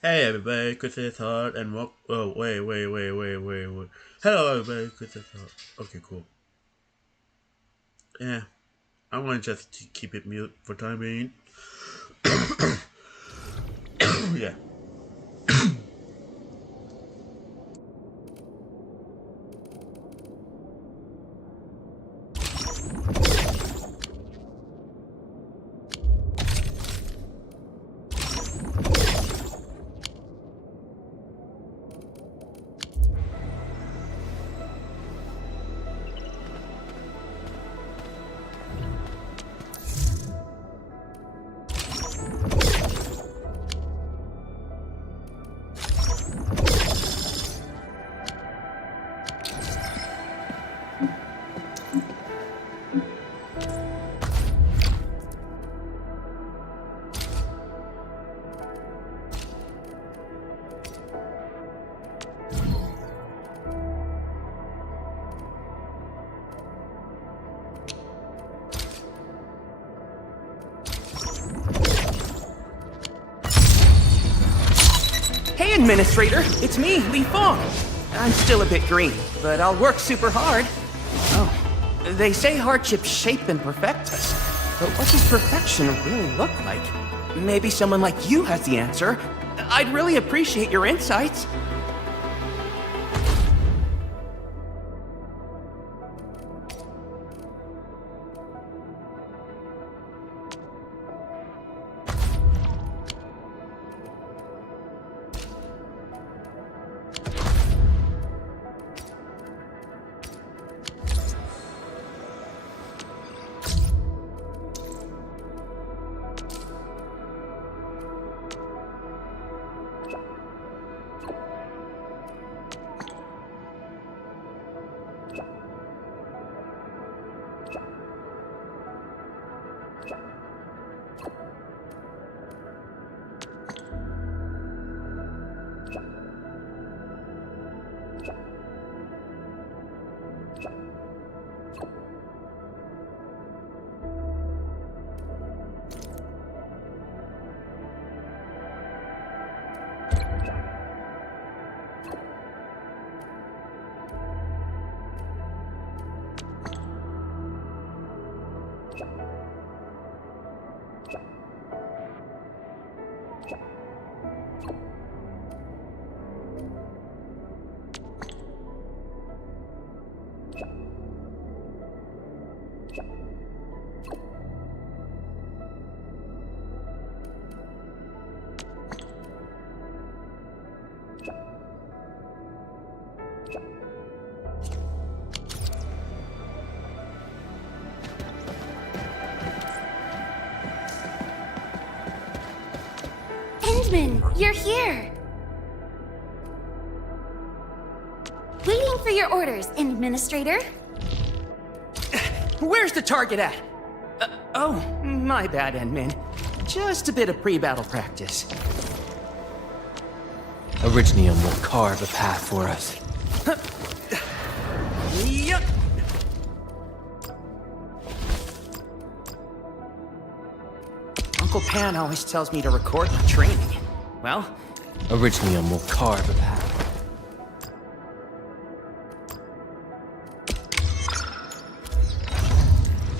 Hey everybody, Chris is hard and welcome. Oh, wait. Hello everybody, Chris is hard. Okay, cool. Yeah, I want to just keep it mute for time being. Yeah. Hey, Administrator! It's me, Lee Fong! I'm still a bit green, but I'll work super hard. Oh, they say hardships shape and perfect us. But what does perfection really look like? Maybe someone like you has the answer. I'd really appreciate your insights. Endman, you're here! Waiting for your orders, Administrator. Where's the target at? Oh, my bad, Endman. Just a bit of pre-battle practice. Originium will carve a path for us. Yup! Uncle Pan always tells me to record my training. Well, Originium will carve a path.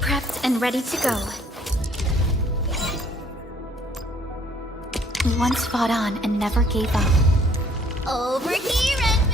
Prepped and ready to go. We once fought on and never gave up. Over here, Edmund!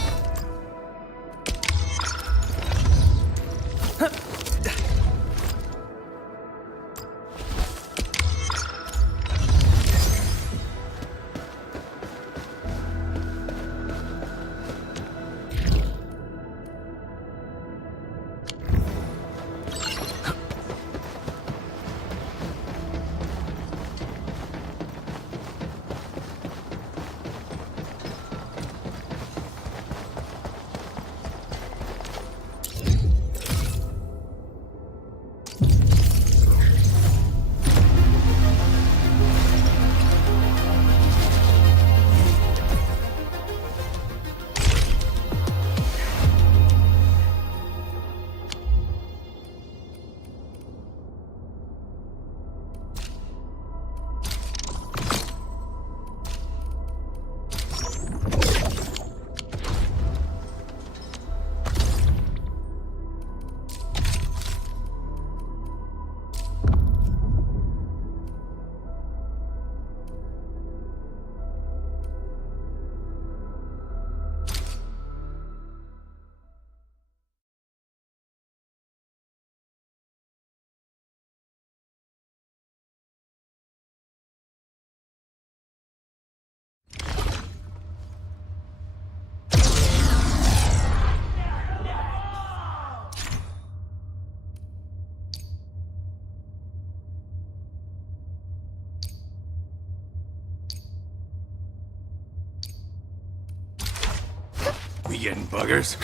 We getting buggers?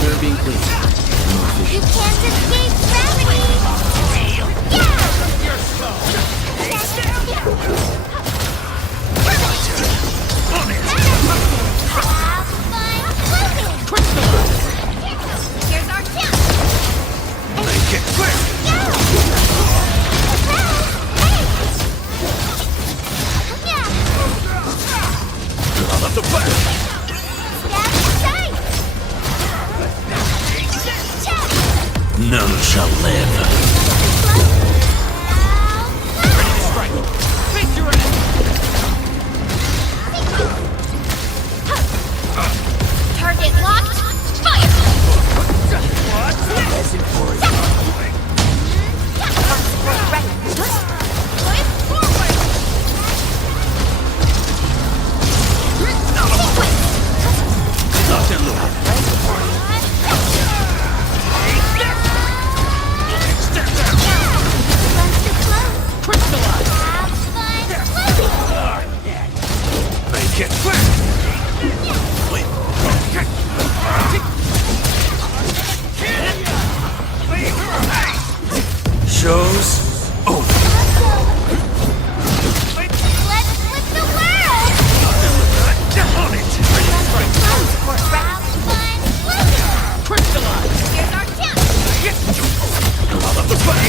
We're being clean. You can't escape gravity! Here's our chance! Make it quick! I'll have to play! None shall live. Target locked! Fire! Make it quick! Show's over. Let's flip the world! On it! Here's our chance! I'll have to play!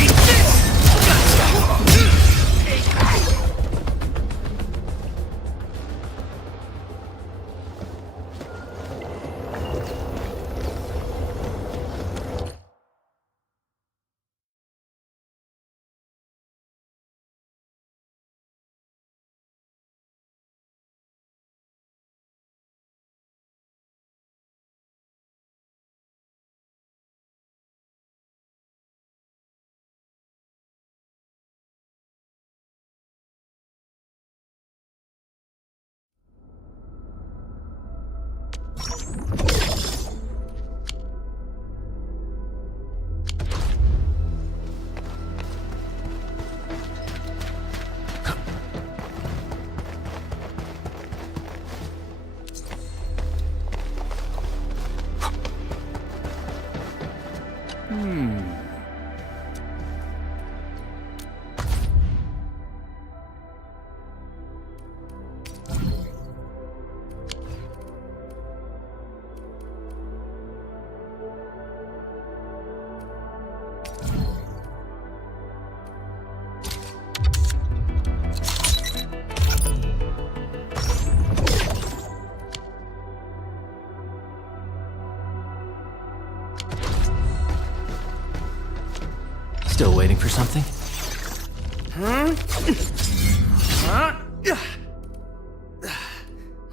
Still waiting for something?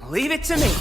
Leave it to me.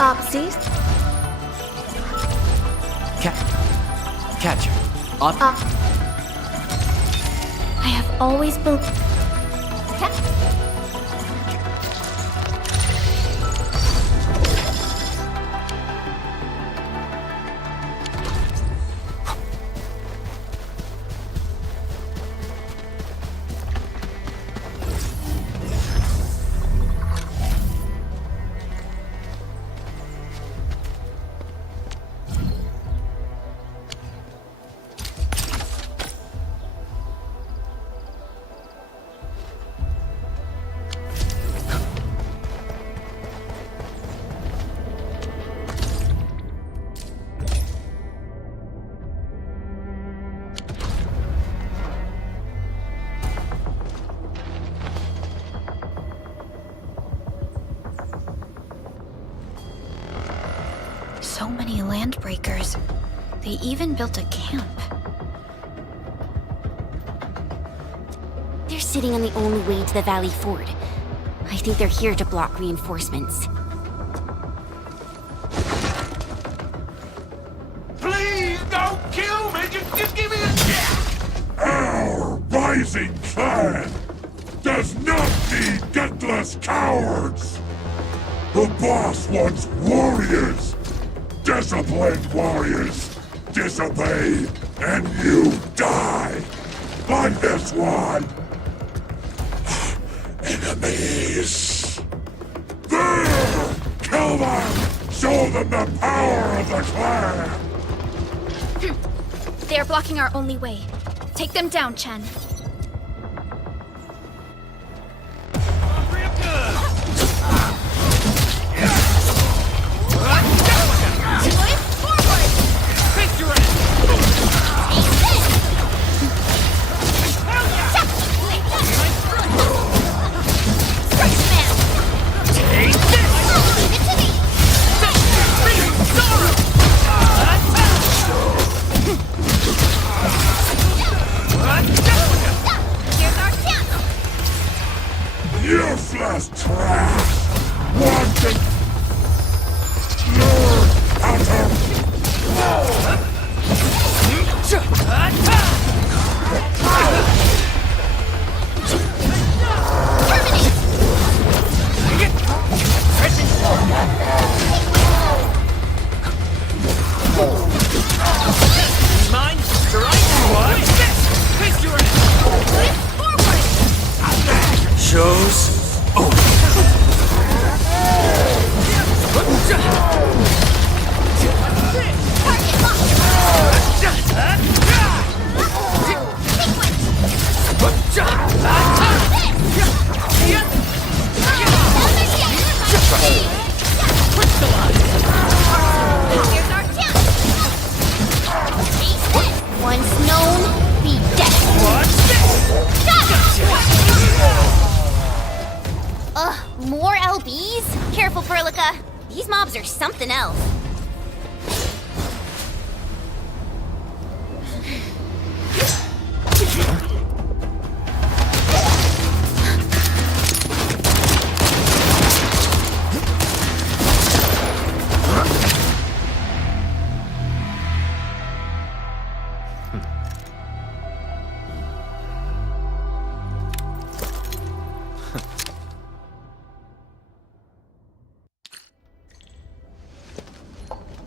Opsies? Catcher. Off. I have always believed. So many landbreakers. They even built a camp. They're sitting on the only way to the Valley Ford. I think they're here to block reinforcements. Please don't kill me! Just give me a check! Our rising clan does not need gutless cowards! The boss wants warriors! Disciplined warriors! Disobey, and you die! Like this one! Enemies! There! Kill them! Show them the power of the clan! They are blocking our only way. Take them down, Chen. Real good! Face your ass! Useless trash! Want to learn how to... Mine, strike! What? Face your ass! Show's over. Once known, be dead. Ugh, more LBs? Careful, Perlica. These mobs are something else.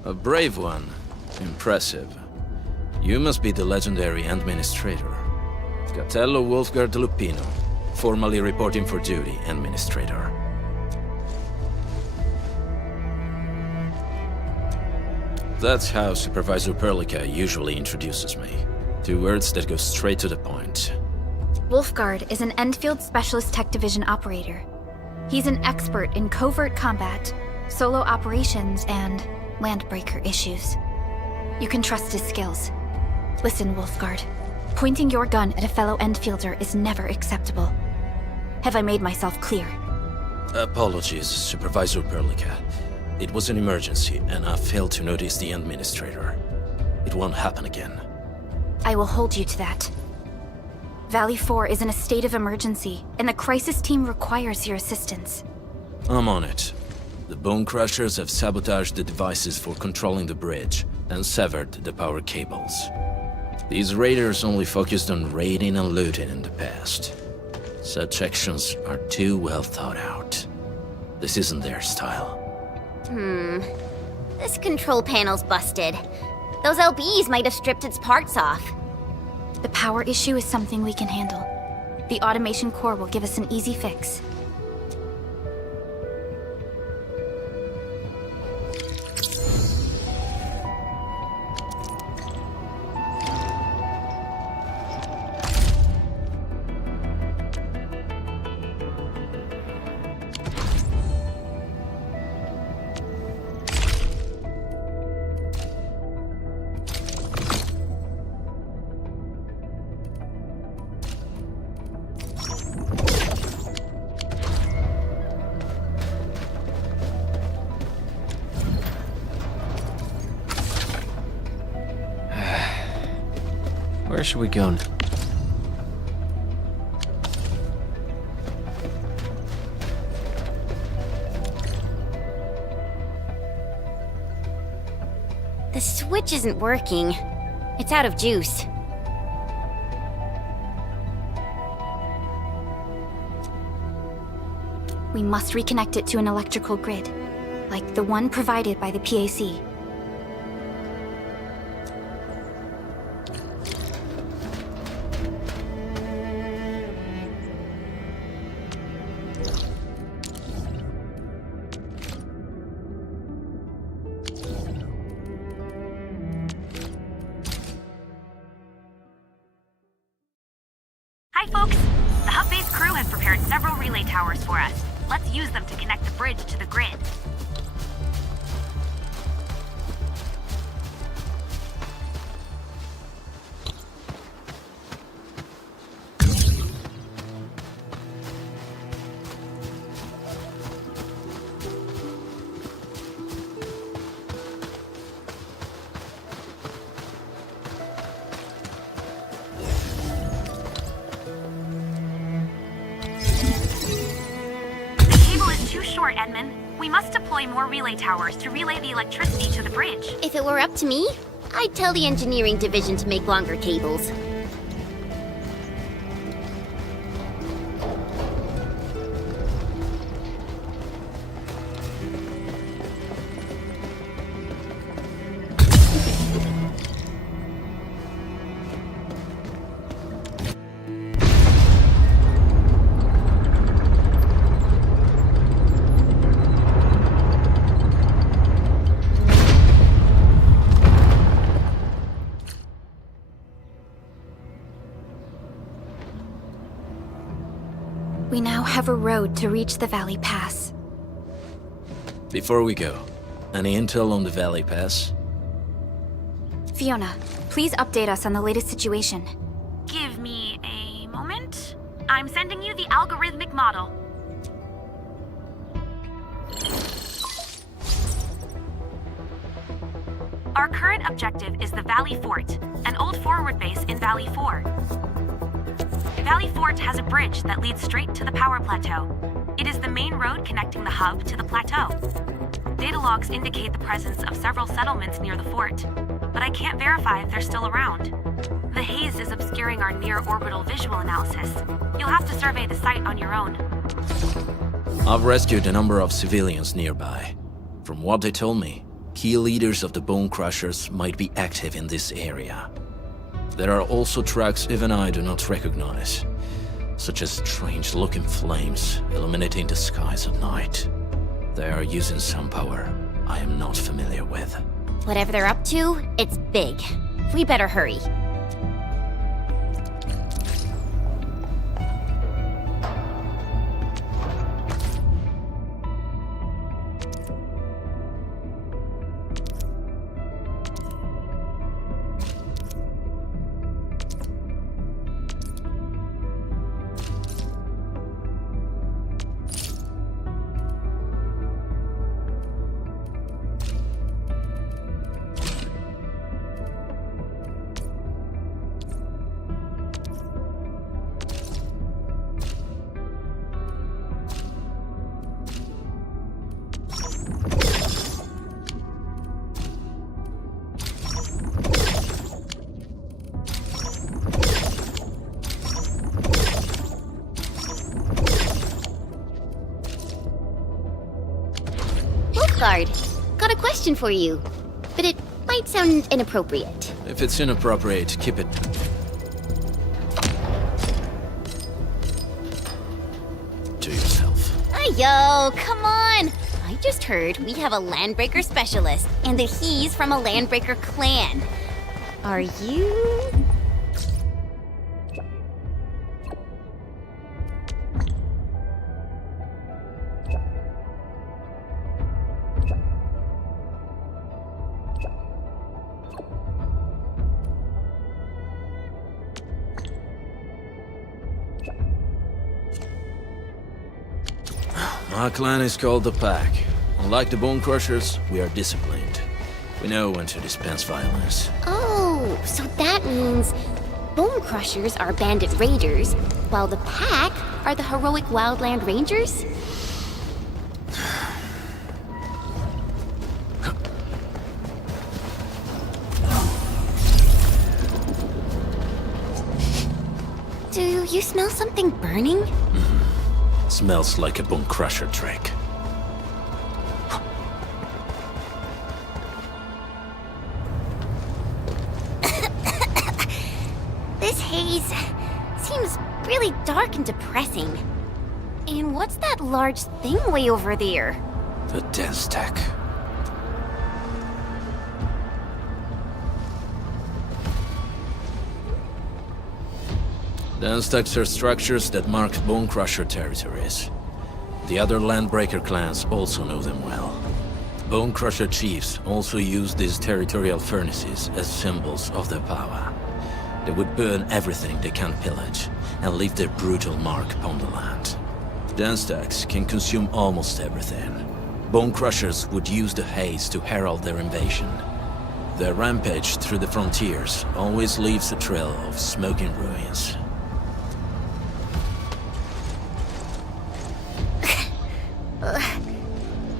A brave one. Impressive. You must be the legendary Administrator. Catello Wolfgard Lupino, formally reporting for duty, Administrator. That's how Supervisor Perlica usually introduces me. 2 words that go straight to the point. Wolfgard is an Endfield Specialist Tech Division operator. He's an expert in covert combat, solo operations, and landbreaker issues. You can trust his skills. Listen, Wolfgard. Pointing your gun at a fellow Endfielder is never acceptable. Have I made myself clear? Apologies, Supervisor Perlica. It was an emergency, and I failed to notice the Administrator. It won't happen again. I will hold you to that. Valley 4 is in a state of emergency, and the crisis team requires your assistance. I'm on it. The Bone Crushers have sabotaged the devices for controlling the bridge and severed the power cables. These raiders only focused on raiding and looting in the past. Such actions are too well thought out. This isn't their style. This control panel's busted. Those LBs might have stripped its parts off. The power issue is something we can handle. The automation core will give us an easy fix. Where should we go? The switch isn't working. It's out of juice. We must reconnect it to an electrical grid, like the one provided by the PAC. Hi, folks! The hub-based crew has prepared several relay towers for us. Let's use them to connect the bridge to the grid. Edmund. We must deploy more relay towers to relay the electricity to the bridge. If it were up to me, I'd tell the engineering division to make longer cables. We now have a road to reach the Valley Pass. Before we go, any intel on the Valley Pass? Fiona, please update us on the latest situation. Give me a moment. I'm sending you the algorithmic model. Our current objective is the Valley Fort, an old forward base in Valley 4. Valley Fort has a bridge that leads straight to the power plateau. It is the main road connecting the hub to the plateau. Data logs indicate the presence of several settlements near the fort, but I can't verify if they're still around. The haze is obscuring our near-orbital visual analysis. You'll have to survey the site on your own. I've rescued a number of civilians nearby. From what they told me, key leaders of the Bone Crushers might be active in this area. There are also tracks even I do not recognize, such as strange-looking flames illuminating the skies at night. They are using some power I am not familiar with. Whatever they're up to, it's big. We better hurry. Guard, got a question for you, but it might sound inappropriate. If it's inappropriate, keep it. To yourself. Yo, come on! I just heard we have a Landbreaker specialist, and that he's from a Landbreaker clan. Are you? Our clan is called the Pack. Unlike the Bone Crushers, we are disciplined. We know when to dispense violence. Oh, so that means Bone Crushers are bandit raiders, while the Pack are the heroic wildland rangers? Do you smell something burning? Smells like a Bone Crusher trick. This haze seems really dark and depressing. And what's that large thing way over there? The dense tech. Dense techs are structures that mark Bone Crusher territories. The other Landbreaker clans also know them well. Bone Crusher chiefs also use these territorial furnaces as symbols of their power. They would burn everything they can't pillage, and leave their brutal mark upon the land. Dense techs can consume almost everything. Bone Crushers would use the haze to herald their invasion. Their rampage through the frontiers always leaves a trail of smoking ruins.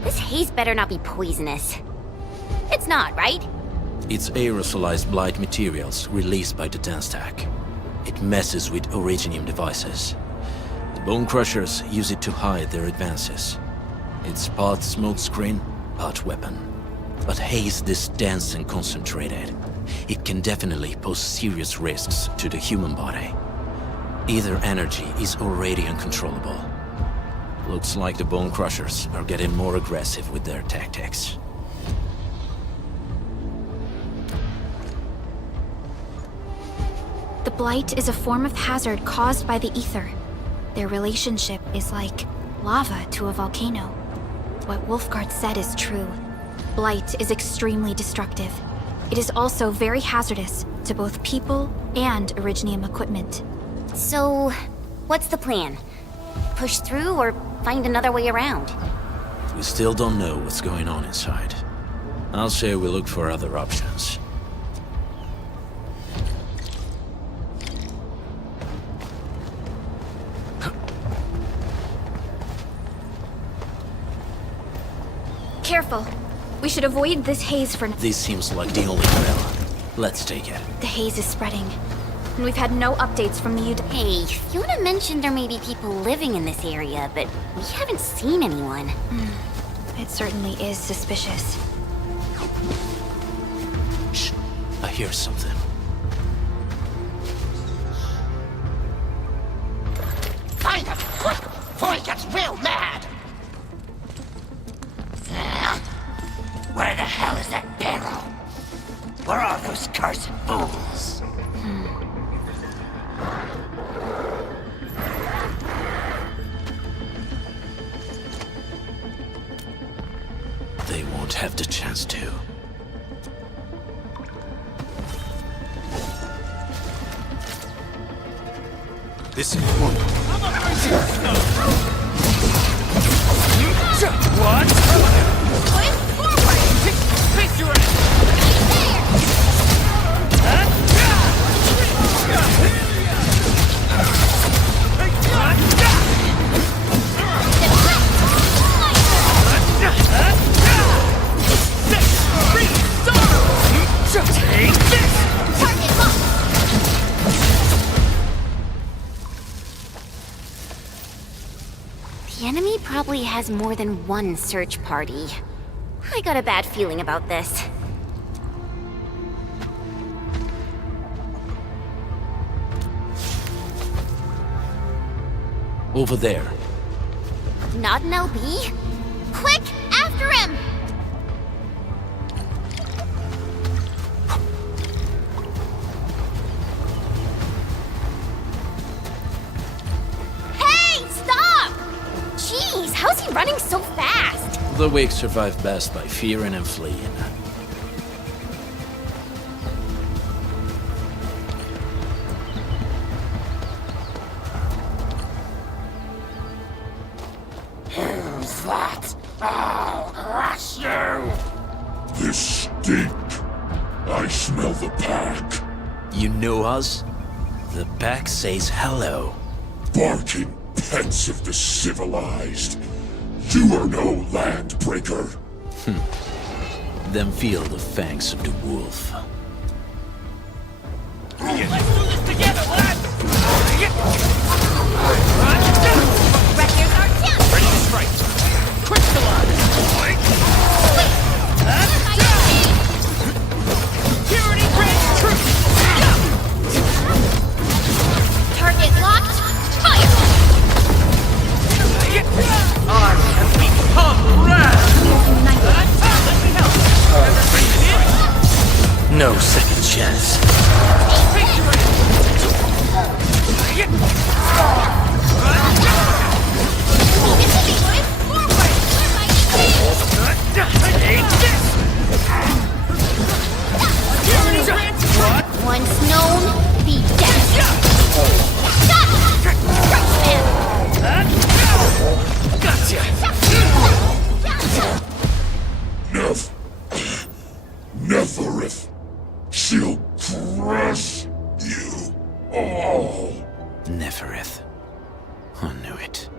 This haze better not be poisonous. It's not, right? It's aerosolized blight materials released by the dense tech. It messes with Originium devices. The Bone Crushers use it to hide their advances. It's part smokescreen, part weapon. But haze this dense and concentrated. It can definitely pose serious risks to the human body. Either energy is already uncontrollable. Looks like the Bone Crushers are getting more aggressive with their tactics. The Blight is a form of hazard caused by the ether. Their relationship is like lava to a volcano. What Wolfguard said is true. Blight is extremely destructive. It is also very hazardous to both people and Originium equipment. So, what's the plan? Push through or find another way around? We still don't know what's going on inside. I'll say we look for other options. Careful. We should avoid this haze for now. This seems like the only trail. Let's take it. The haze is spreading, and we've had no updates from the Hey, Fiona mentioned there may be people living in this area, but we haven't seen anyone. It certainly is suspicious. Shh. I hear something. Find him, quick, before he gets real mad! Where the hell is that barrel? Where are those cursed fools? They won't have the chance to. This is one. The enemy probably has more than one search party. I got a bad feeling about this. Over there. Not an LB? Quick, after him! Hey, stop! Jeez, how's he running so fast? The weak survive best by fearing and fleeing. Who's that? I'll crush you! This stink. I smell the pack. You know us? The pack says hello. Barking pets of the civilized. You are no landbreaker. Then feel the fangs of the wolf. Let's do this together, lad! Here's our chance! Ready to strike. Crystallize! Purity brand truth! Target locked! Fire! I have become wrath! Let me help! No second chance. Once known, be dead. Neferith. She'll crush you all. Neferith. I knew it.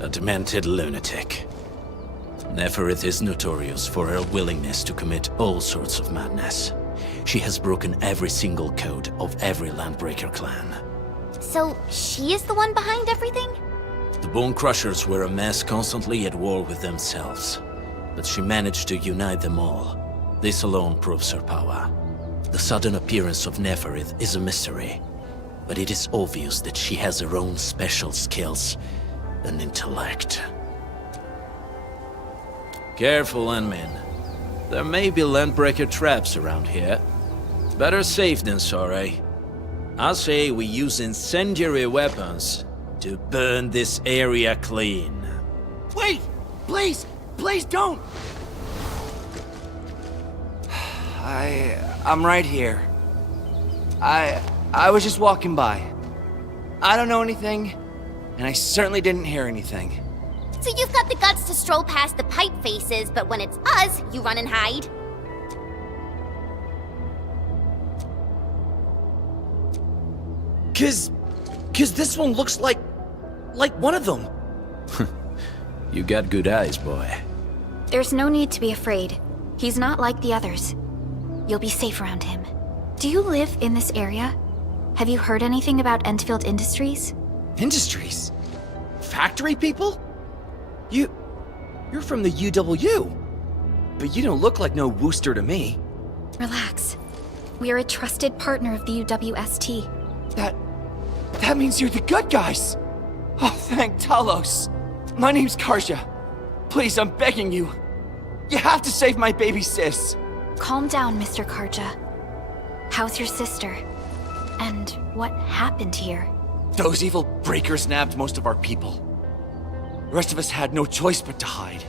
A demented lunatic. Neferith is notorious for her willingness to commit all sorts of madness. She has broken every single code of every Landbreaker clan. So, she is the one behind everything? The Bone Crushers were a mess constantly at war with themselves. But she managed to unite them all. This alone proves her power. The sudden appearance of Neferith is a mystery. But it is obvious that she has her own special skills and intellect. Careful, Landmin. There may be Landbreaker traps around here. Better safe than sorry. I say we use incendiary weapons to burn this area clean. Wait! Please! Please don't! I'm right here. I was just walking by. I don't know anything, and I certainly didn't hear anything. So you've got the guts to stroll past the pipe faces, but when it's us, you run and hide? Cause this one looks like one of them. You got good eyes, boy. There's no need to be afraid. He's not like the others. You'll be safe around him. Do you live in this area? Have you heard anything about Endfield Industries? Industries? Factory people? You're from the UW. But you don't look like no Wooster to me. Relax. We are a trusted partner of the UWST. That means you're the good guys. Oh, thank Talos. My name's Karja. Please, I'm begging you. You have to save my baby sis. Calm down, Mr. Karja. How's your sister? And what happened here? Those evil breakers nabbed most of our people. The rest of us had no choice but to hide.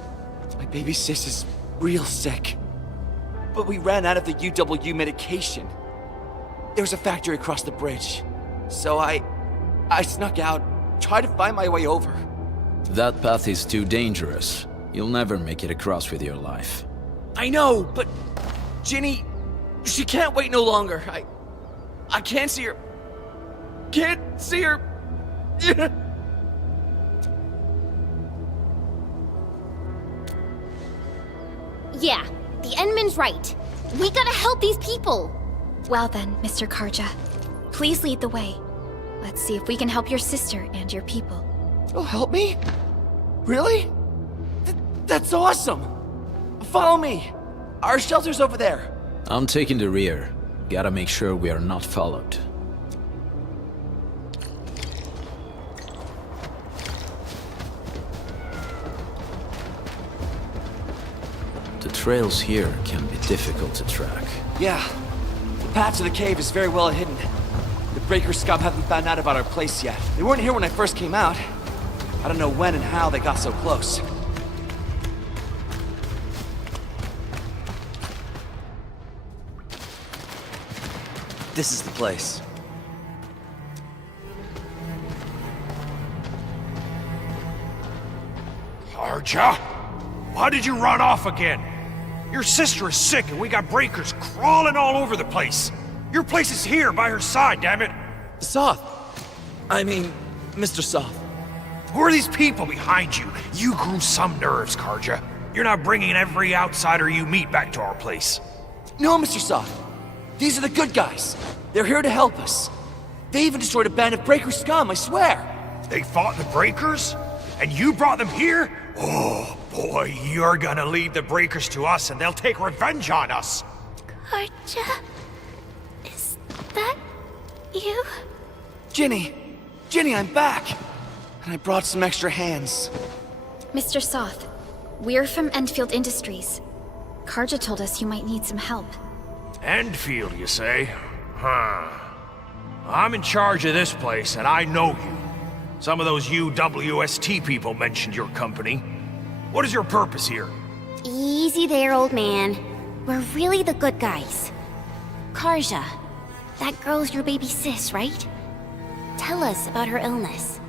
My baby sis is real sick. But we ran out of the UW medication. There was a factory across the bridge. So I snuck out, tried to find my way over. That path is too dangerous. You'll never make it across with your life. I know, but Ginny, she can't wait no longer. I can't see her. Can't see her. Yeah, the Endman's right. We gotta help these people. Well then, Mr. Karja, please lead the way. Let's see if we can help your sister and your people. You'll help me? Really? That's awesome! Follow me! Our shelter's over there. I'm taking the rear. Gotta make sure we are not followed. The trails here can be difficult to track. Yeah. The path to the cave is very well hidden. The Breaker scum haven't found out about our place yet. They weren't here when I first came out. I don't know when and how they got so close. This is the place. Karja? Why did you run off again? Your sister is sick and we got breakers crawling all over the place. Your place is here by her side, damn it. Soth. I mean, Mr. Soth. Who are these people behind you? You grew some nerves, Karja. You're not bringing every outsider you meet back to our place. No, Mr. Soth. These are the good guys. They're here to help us. They even destroyed a band of breaker scum, I swear. They fought the breakers? And you brought them here? Oh, boy, you're gonna lead the breakers to us and they'll take revenge on us. Karja? Is that you? Ginny! Ginny, I'm back! And I brought some extra hands. Mr. Soth, we're from Endfield Industries. Karja told us you might need some help. Endfield, you say? Huh. I'm in charge of this place, and I know you. Some of those UWST people mentioned your company. What is your purpose here? Easy there, old man. We're really the good guys. Karja, that girl's your baby sis, right? Tell us about her illness.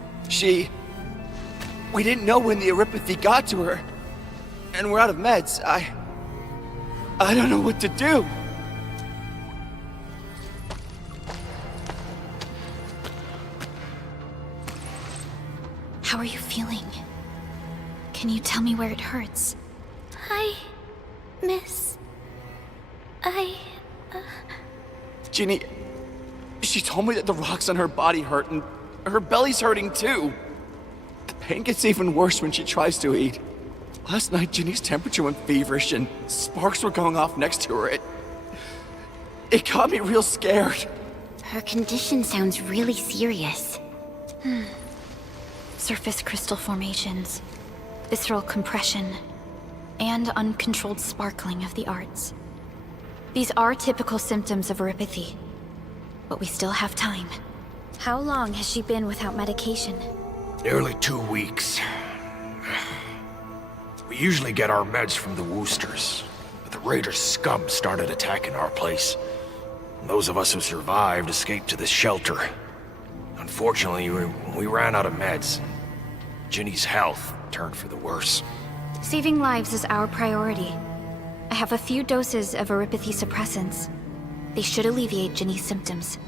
We didn't know when the Eurypathy got to her. And we're out of meds. I don't know what to do. How are you feeling? Can you tell me where it hurts? Hi, miss. Ginny, she told me that the rocks on her body hurt and her belly's hurting too. The pain gets even worse when she tries to eat. Last night, Ginny's temperature went feverish and sparks were going off next to her. It got me real scared. Her condition sounds really serious. Surface crystal formations, visceral compression, and uncontrolled sparkling of the arts. These are typical symptoms of Eurypathy, but we still have time. How long has she been without medication? Nearly 2 weeks. We usually get our meds from the Woosters, but the Raiders' scum started attacking our place. And those of us who survived escaped to this shelter. Unfortunately, we ran out of meds. Ginny's health turned for the worse. Saving lives is our priority. I have a few doses of Eurypathy suppressants. They should alleviate Ginny's symptoms.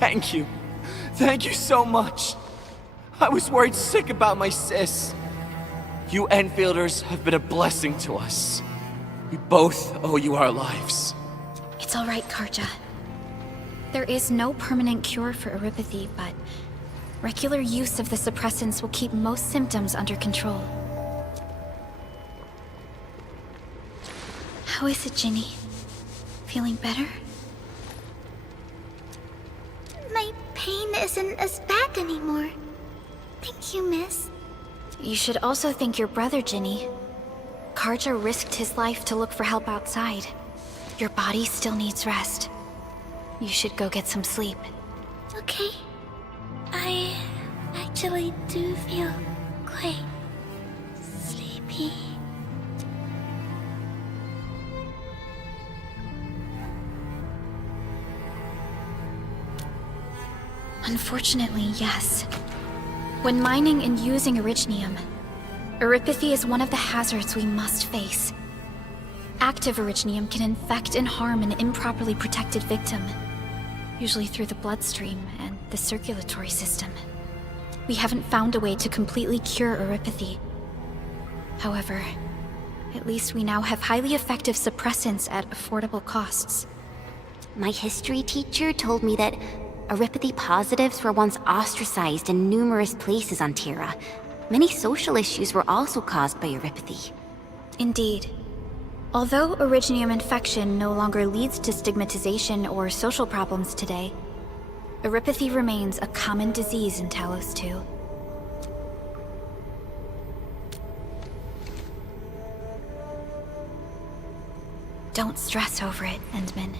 Thank you. Thank you so much. I was worried sick about my sis. You Enfielders have been a blessing to us. We both owe you our lives. It's all right, Karja. There is no permanent cure for Eurypathy, but regular use of the suppressants will keep most symptoms under control. How is it, Ginny? Feeling better? My pain isn't as bad anymore. Thank you, miss. You should also thank your brother, Ginny. Karja risked his life to look for help outside. Your body still needs rest. You should go get some sleep. Okay. I actually do feel quite sleepy. Unfortunately, yes. When mining and using Originium, Eurypathy is one of the hazards we must face. Active Originium can infect and harm an improperly protected victim, usually through the bloodstream and the circulatory system. We haven't found a way to completely cure Eurypathy. However, at least we now have highly effective suppressants at affordable costs. My history teacher told me that Eurypathy positives were once ostracized in numerous places on Terra, Many social issues were also caused by Eurypathy. Indeed. Although originium infection no longer leads to stigmatization or social problems today, Eurypathy remains a common disease in Talos 2. Don't stress over it, Endman.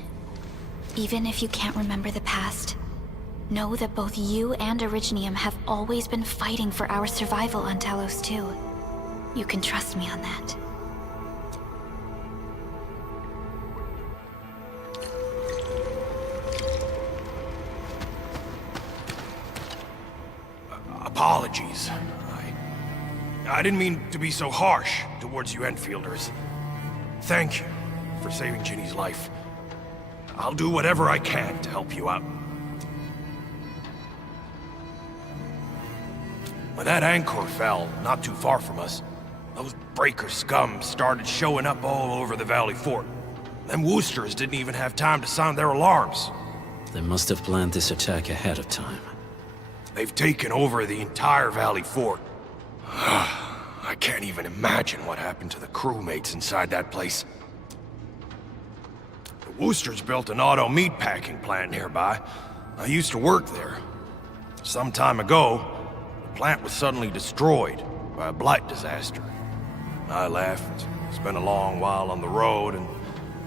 Even if you can't remember the past, know that both you and Originium have always been fighting for our survival on Talos 2. You can trust me on that. Apologies. I didn't mean to be so harsh towards you Enfielders. Thank you for saving Ginny's life. I'll do whatever I can to help you out. When that anchor fell, not too far from us, those breaker scum started showing up all over the Valley Fort. Them Woosters didn't even have time to sound their alarms. They must have planned this attack ahead of time. They've taken over the entire Valley Fort. I can't even imagine what happened to the crewmates inside that place. The Woosters built an auto meatpacking plant nearby. I used to work there. Some time ago, the plant was suddenly destroyed by a blight disaster. I left, spent a long while on the road, and,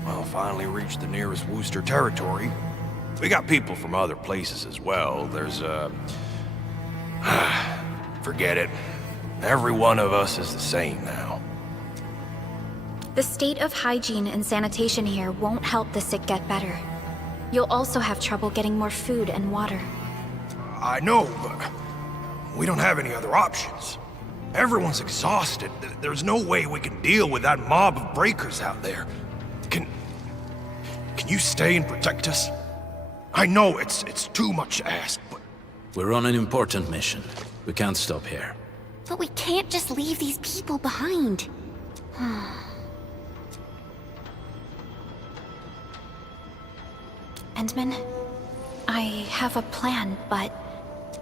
well, finally reached the nearest Wooster territory. We got people from other places as well. There's, forget it. Every one of us is the same now. The state of hygiene and sanitation here won't help the sick get better. You'll also have trouble getting more food and water. I know, but we don't have any other options. Everyone's exhausted. There's no way we can deal with that mob of breakers out there. Can you stay and protect us? I know it's too much to ask, but... We're on an important mission. We can't stop here. But we can't just leave these people behind. Endman, I have a plan, but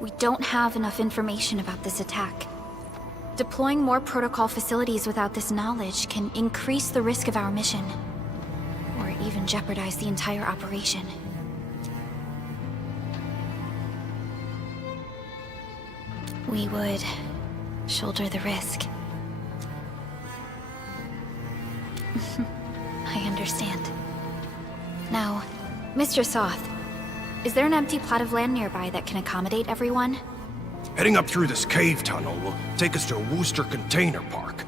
we don't have enough information about this attack. Deploying more protocol facilities without this knowledge can increase the risk of our mission, or even jeopardize the entire operation. We would shoulder the risk. I understand. Now, Mr. Soth, is there an empty plot of land nearby that can accommodate everyone? Heading up through this cave tunnel will take us to a Wooster container park.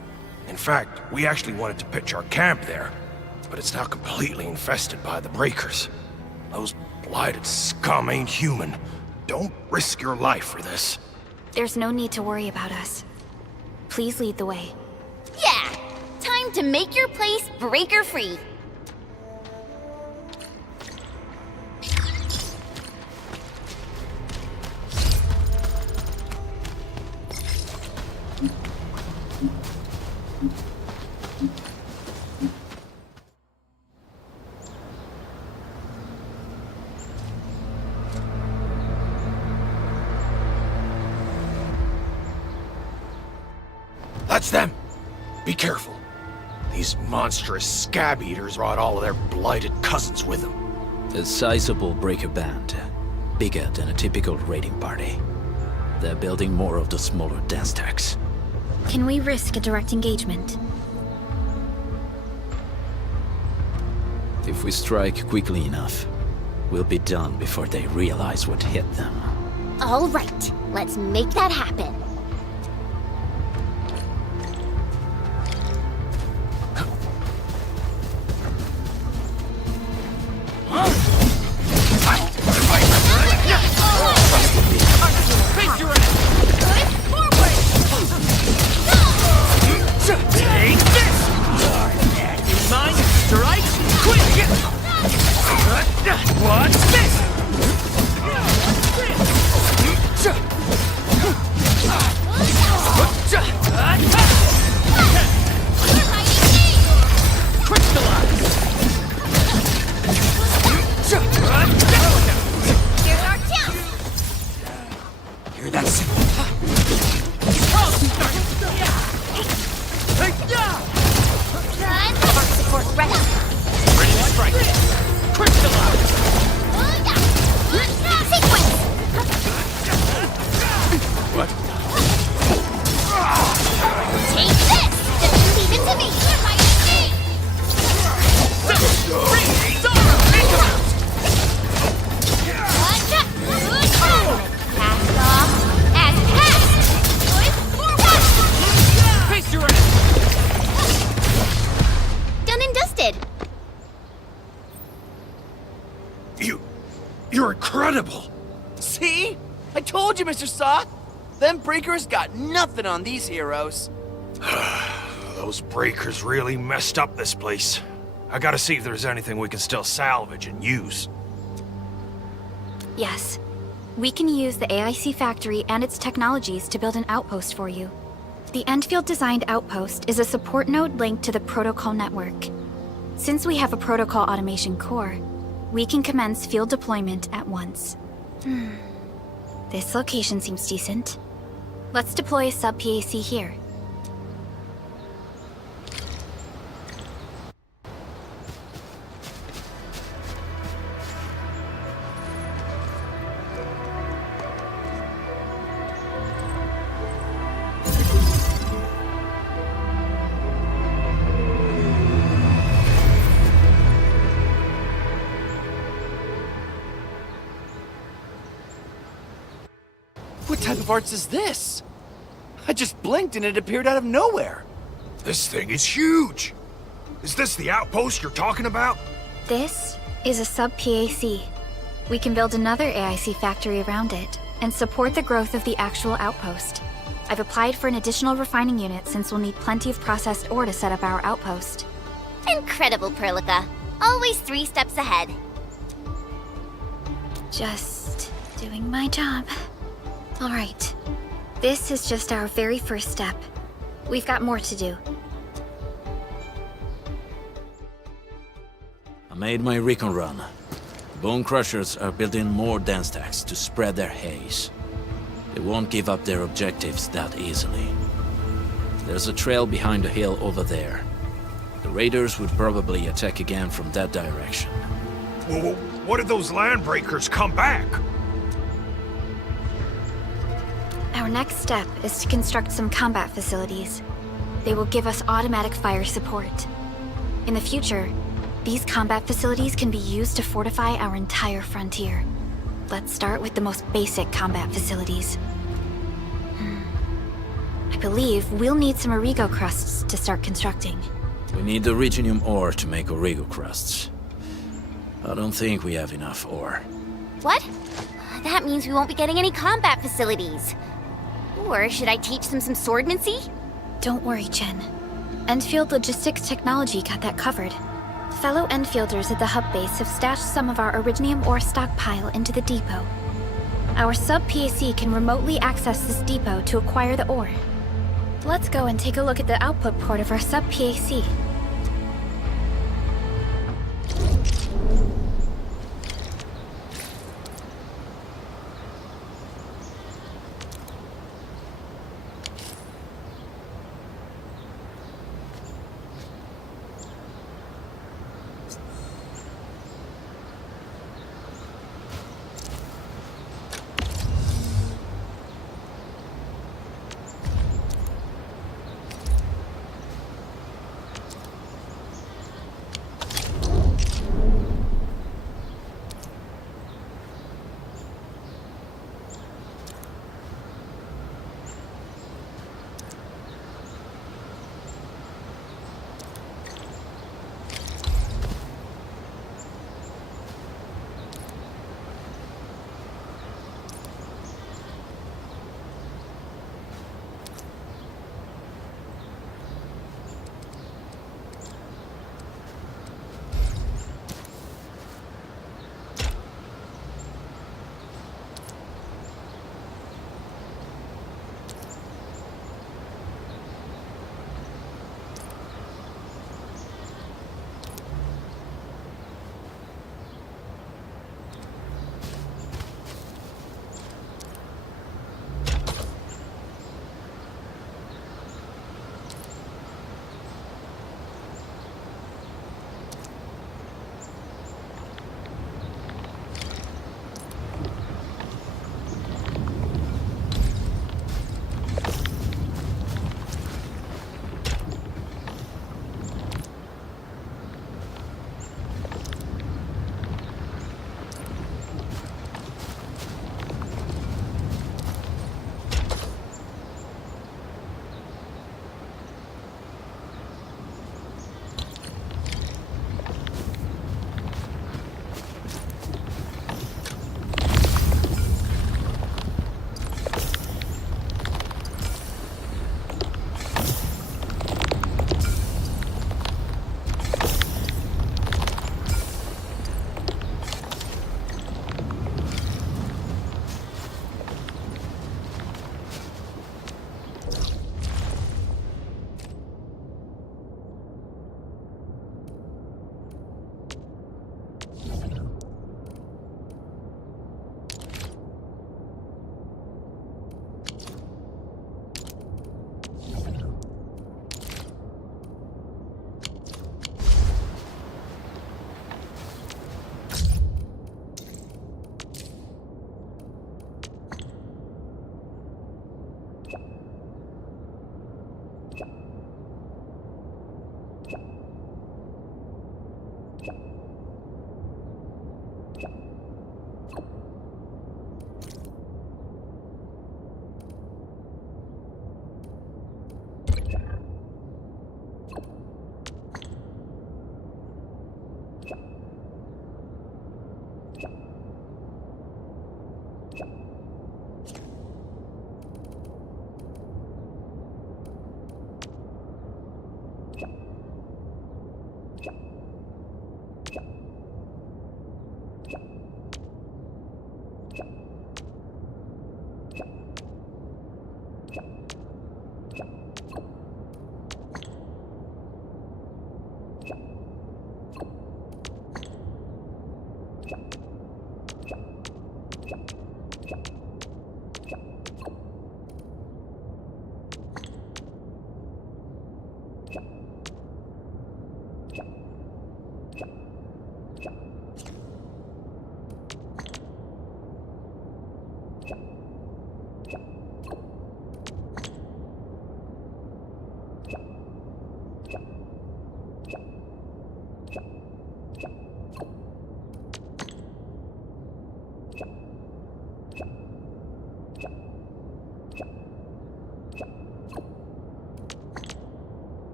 In fact, we actually wanted to pitch our camp there, but it's now completely infested by the breakers. Those blighted scum ain't human. Don't risk your life for this. There's no need to worry about us. Please lead the way. Yeah! Time to make your place breaker-free. That's them! Be careful. These monstrous scab eaters brought all of their blighted cousins with them. A sizable breaker band. Bigger than a typical raiding party. They're building more of the smaller dance tags. Can we risk a direct engagement? If we strike quickly enough, we'll be done before they realize what hit them. All right, let's make that happen. You're incredible! See? I told you, Mr. Saw! Them breakers got nothing on these heroes. Those breakers really messed up this place. I gotta see if there's anything we can still salvage and use. Yes. We can use the AIC factory and its technologies to build an outpost for you. The Endfield designed outpost is a support node linked to the protocol network. Since we have a protocol automation core, we can commence field deployment at once. This location seems decent. Let's deploy a sub-PAC here. What type of arts is this? I just blinked and it appeared out of nowhere. This thing is huge! Is this the outpost you're talking about? This is a sub-PAC. We can build another AIC factory around it and support the growth of the actual outpost. I've applied for an additional refining unit since we'll need plenty of processed ore to set up our outpost. Incredible, Perlica. Always 3 steps ahead. Just doing my job. All right. This is just our very first step. We've got more to do. I made my recon run. Bone Crushers are building more dance stacks to spread their haze. They won't give up their objectives that easily. There's a trail behind the hill over there. The raiders would probably attack again from that direction. Well, what if those land breakers come back? Our next step is to construct some combat facilities. They will give us automatic fire support. In the future, these combat facilities can be used to fortify our entire frontier. Let's start with the most basic combat facilities. I believe we'll need some Origo crusts to start constructing. We need the Reginium ore to make Origo crusts. I don't think we have enough ore. What? That means we won't be getting any combat facilities. Or should I teach them some swordmancy? Don't worry, Chen. Endfield Logistics Technology got that covered. Fellow Enfielders at the hub base have stashed some of our Originium ore stockpile into the depot. Our sub-PAC can remotely access this depot to acquire the ore. Let's go and take a look at the output port of our sub-PAC.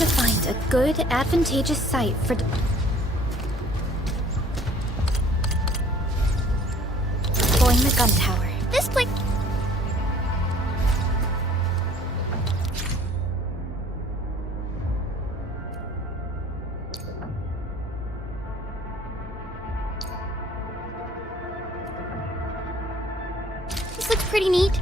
to find a good, advantageous site for deploying the gun tower. This place. This looks pretty neat.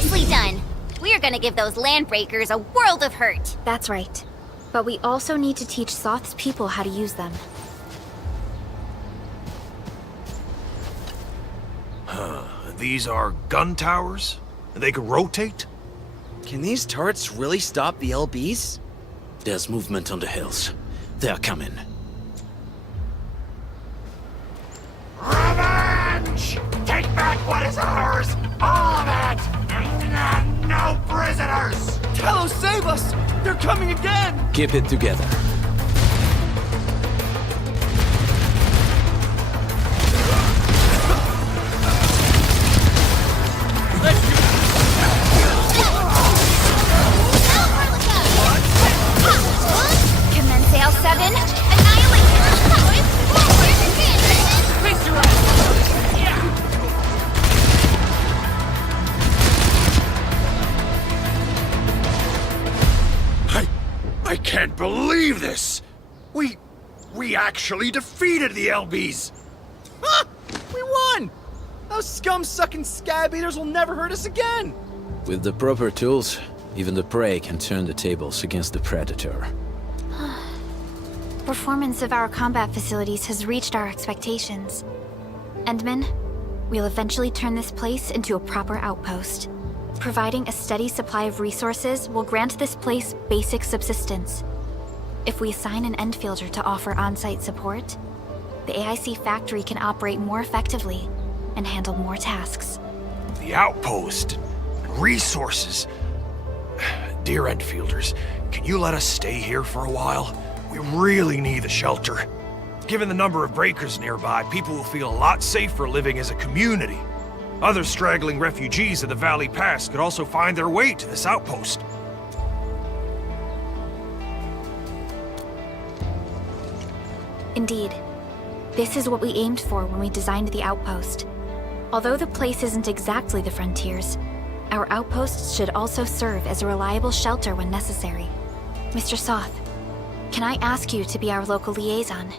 Nicely done. We're gonna give those landbreakers a world of hurt. That's right. But we also need to teach Soth's people how to use them. These are gun towers? They can rotate? Can these turrets really stop the LBs? There's movement on the hills. They're coming. Revenge! Take back what is ours! All of it! And no prisoners! Talos, save us! They're coming again! Keep it together. Commence L7, annihilation! I can't believe this! We actually defeated the LBs! Ha! We won! Those scum-sucking scab eaters will never hurt us again! With the proper tools, even the prey can turn the tables against the predator. Performance of our combat facilities has reached our expectations. Endman, we'll eventually turn this place into a proper outpost. Providing a steady supply of resources will grant this place basic subsistence. If we assign an Endfielder to offer on-site support, the AIC factory can operate more effectively and handle more tasks. The outpost and resources. Dear Endfielders, can you let us stay here for a while? We really need the shelter. Given the number of breakers nearby, people will feel a lot safer living as a community. Other straggling refugees of the Valley Pass could also find their way to this outpost. Indeed. This is what we aimed for when we designed the outpost. Although the place isn't exactly the frontiers, our outposts should also serve as a reliable shelter when necessary. Mr. Soth, can I ask you to be our local liaison?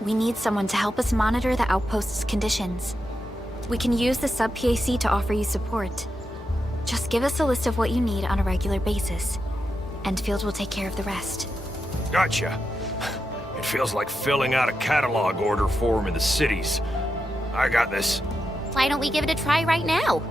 We need someone to help us monitor the outpost's conditions. We can use the sub-PAC to offer you support. Just give us a list of what you need on a regular basis. Endfield will take care of the rest. Gotcha. It feels like filling out a catalog order form in the cities. I got this. Why don't we give it a try right now?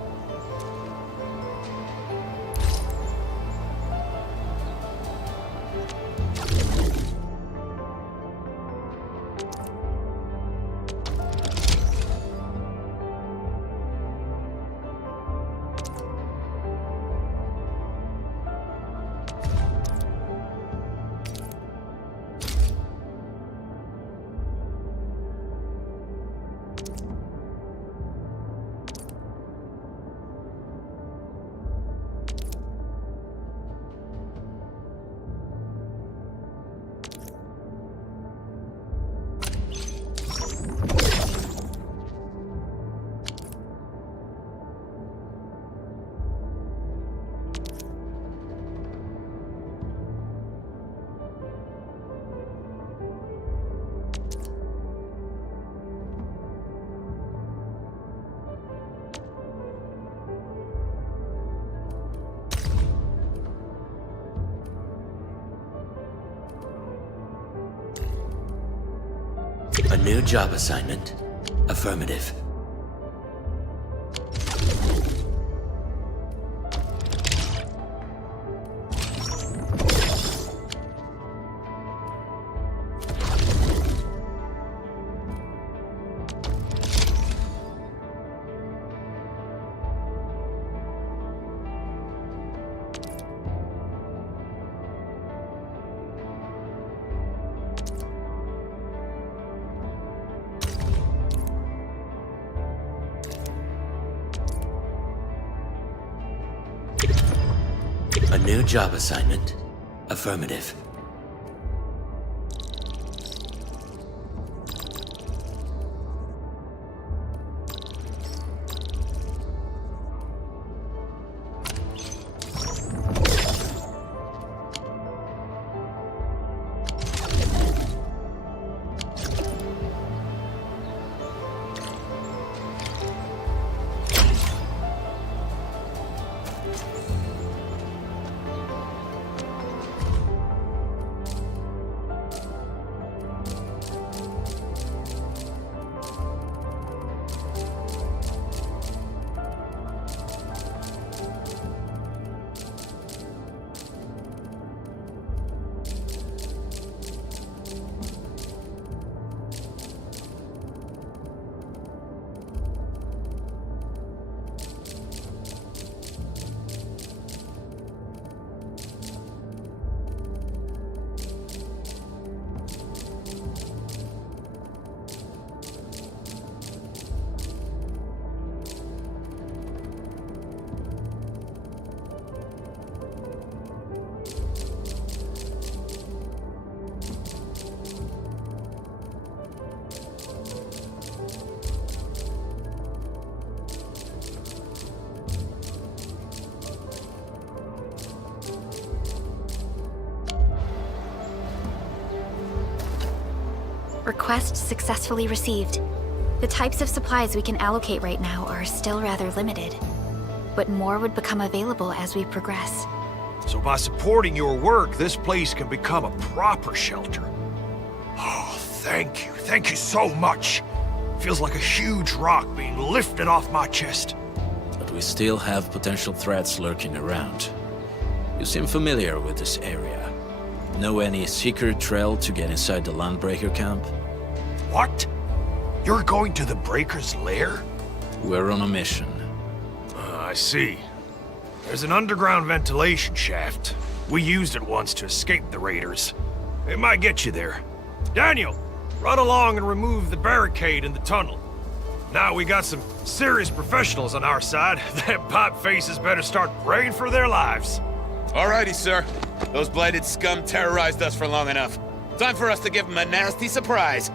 A new job assignment? Affirmative. A new job assignment? Affirmative. Request successfully received. The types of supplies we can allocate right now are still rather limited, but more would become available as we progress. So by supporting your work, this place can become a proper shelter. Oh, thank you. Thank you so much. Feels like a huge rock being lifted off my chest. But we still have potential threats lurking around. You seem familiar with this area. Know any secret trail to get inside the Landbreaker camp? What? You're going to the Breaker's lair? We're on a mission. I see. There's an underground ventilation shaft. We used it once to escape the raiders. It might get you there. Daniel, run along and remove the barricade in the tunnel. Now we got some serious professionals on our side. Them pipe faces better start praying for their lives. Alrighty, sir. Those blighted scum terrorized us for long enough. Time for us to give them a nasty surprise.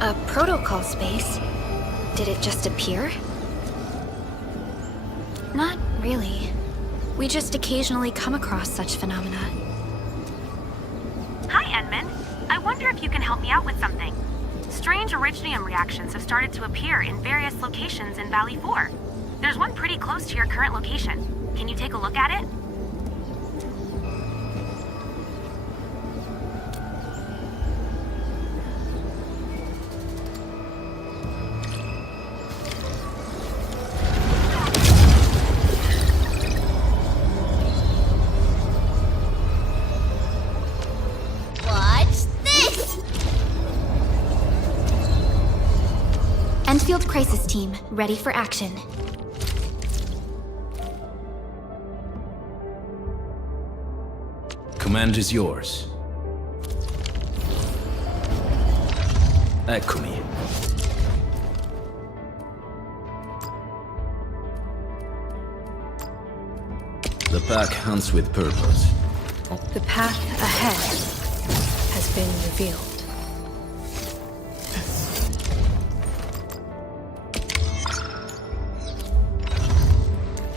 A protocol space? Did it just appear? Not really. We just occasionally come across such phenomena. Hi, Edmund. I wonder if you can help me out with something. Strange originium reactions have started to appear in various locations in Valley 4. There's one pretty close to your current location. Can you take a look at it? Endfield Crisis Team, ready for action. Command is yours. Eccomi. The pack hunts with purpose. The path ahead has been revealed.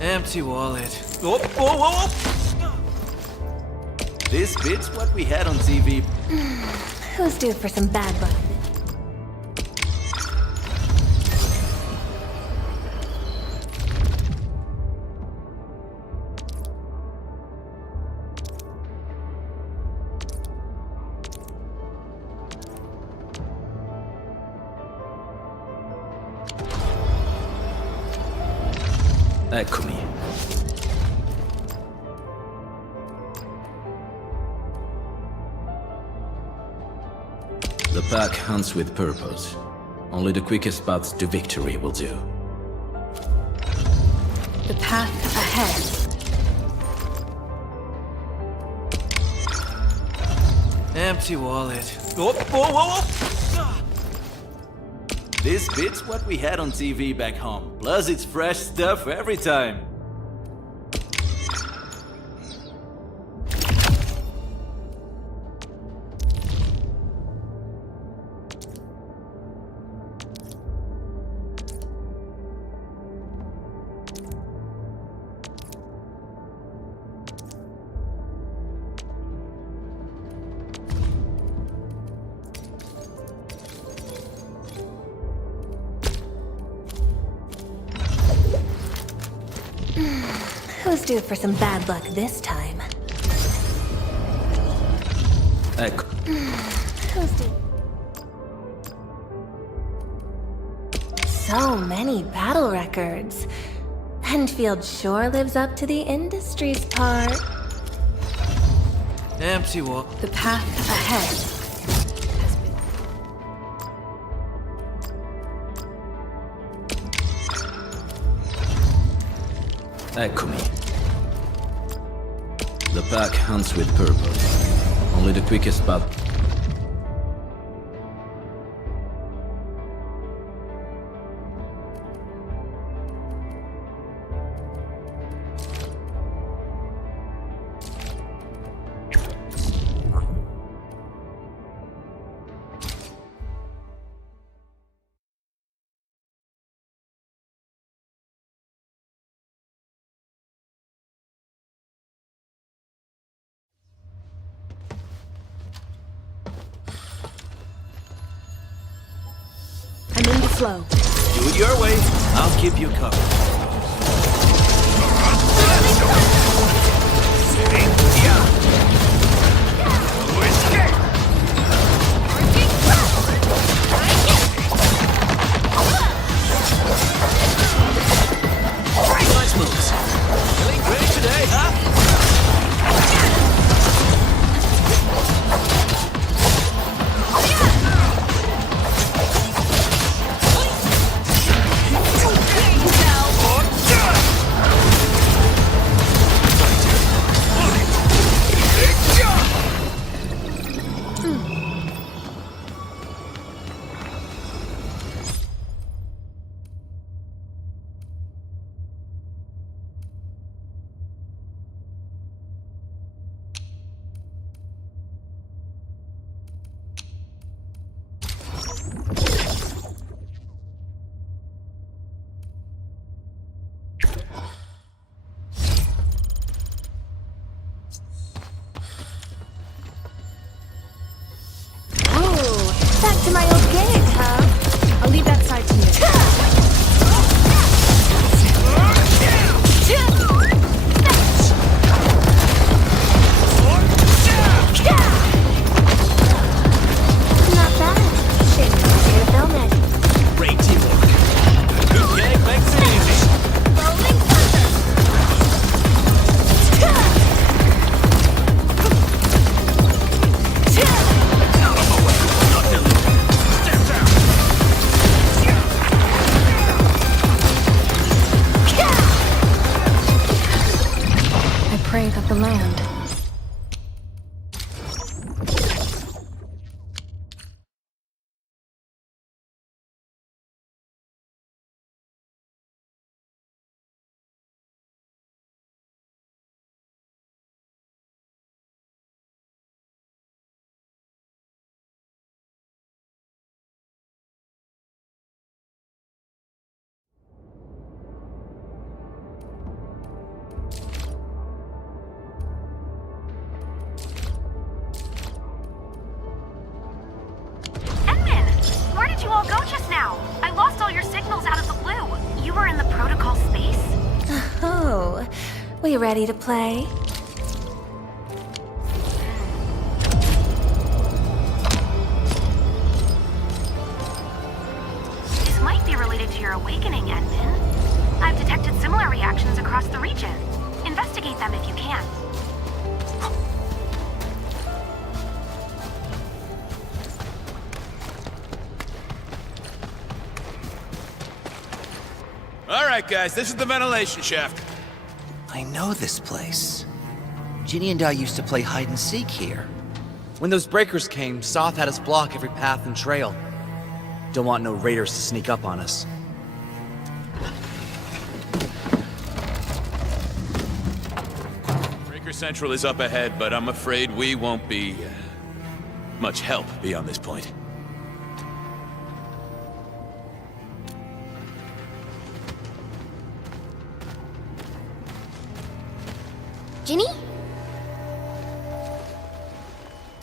Empty wallet. Whoa, whoa, whoa! This bit's what we had on TV. Who's due for some bad luck? Eccomi. The pack hunts with purpose. Only the quickest paths to victory will do. The path ahead. Empty wallet. Whoa, whoa, whoa, whoa! This beats what we had on TV back home. Plus, it's fresh stuff every time. Who's due for some bad luck this time? Ecco. Who's due? So many battle records. Endfield sure lives up to the industry's part. Empty wallet. The path ahead. Eccomi. The pack hunts with purpose. Only the quickest path. I'm in the flow. Do it your way. I'll keep you covered. Nice moves. Feeling great today, huh? Back to my old gig, huh? I'll leave that side to you. Not bad. Shit, you're film it. Great teamwork. Good gang makes it easy. Rolling thunder. I pray that the land. Where did you all go just now? I lost all your signals out of the blue. You were in the protocol space? Oh, we ready to play? This might be related to your awakening, Edmund. I've detected similar reactions across the region. Investigate them if you can. Alright guys, this is the ventilation shaft. I know this place. Ginny and I used to play hide and seek here. When those breakers came, Soth had us block every path and trail. Don't want no raiders to sneak up on us. Breaker Central is up ahead, but I'm afraid we won't be much help beyond this point. Ginny?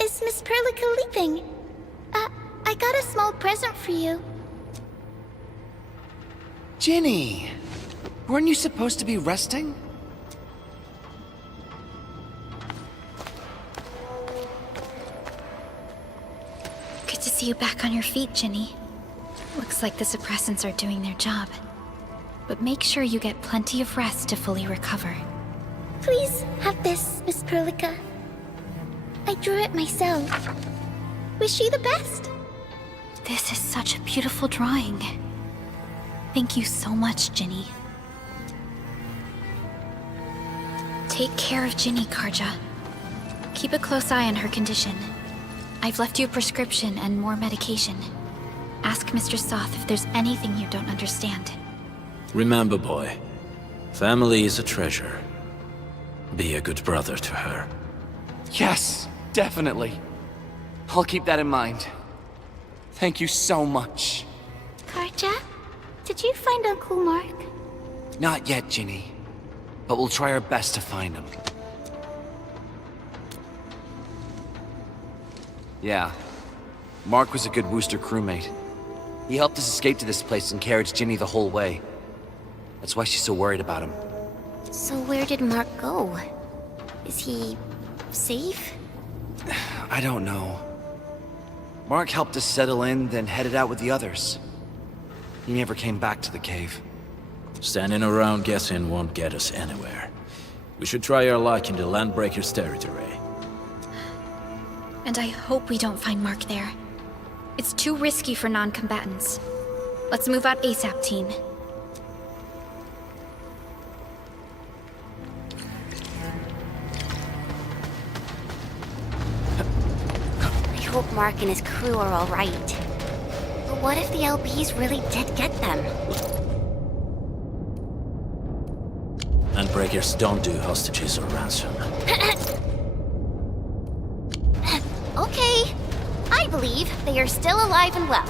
Is Miss Perlica leaving? I got a small present for you. Ginny! Weren't you supposed to be resting? Good to see you back on your feet, Ginny. Looks like the suppressants are doing their job. But make sure you get plenty of rest to fully recover. Please have this, Miss Perlica. I drew it myself. Wish you the best. This is such a beautiful drawing. Thank you so much, Ginny. Take care of Ginny, Karja. Keep a close eye on her condition. I've left you a prescription and more medication. Ask Mr. Soth if there's anything you don't understand. Remember, boy, family is a treasure. Be a good brother to her. Yes, definitely. I'll keep that in mind. Thank you so much. Karja, did you find Uncle Mark? Not yet, Ginny. But we'll try our best to find him. Yeah. Mark was a good Wooster crewmate. He helped us escape to this place and carried Ginny the whole way. That's why she's so worried about him. So where did Mark go? Is he safe? I don't know. Mark helped us settle in, then headed out with the others. He never came back to the cave. Standing around guessing won't get us anywhere. We should try our luck in the Landbreakers' territory. And I hope we don't find Mark there. It's too risky for non-combatants. Let's move out ASAP, team. I hope Mark and his crew are all right. But what if the LBs really did get them? Landbreakers don't do hostages or ransom. Okay. I believe they are still alive and well.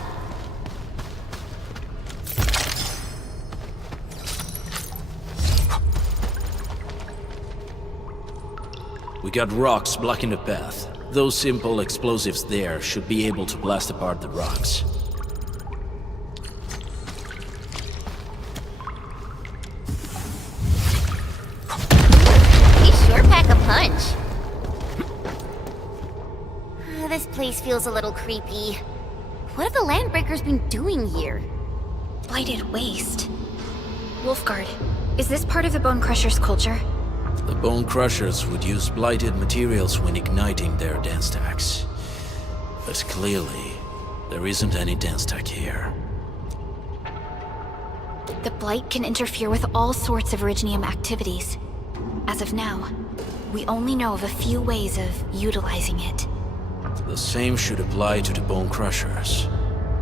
We got rocks blocking the path. Those simple explosives there should be able to blast apart the rocks. They sure pack a punch. This place feels a little creepy. What have the Landbreakers been doing here? Blighted waste. Wolfguard, is this part of the Bone Crusher's culture? The Bone Crushers would use blighted materials when igniting their dance stacks. But clearly, there isn't any dance stack here. The Blight can interfere with all sorts of Originium activities. As of now, we only know of a few ways of utilizing it. The same should apply to the Bone Crushers.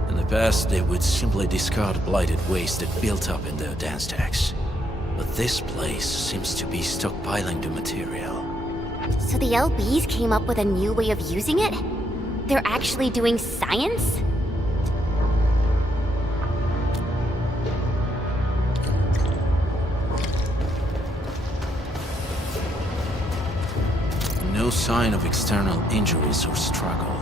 In the past, they would simply discard blighted waste that built up in their dance stacks. But this place seems to be stockpiling the material. So the LBs came up with a new way of using it? They're actually doing science? No sign of external injuries or struggle.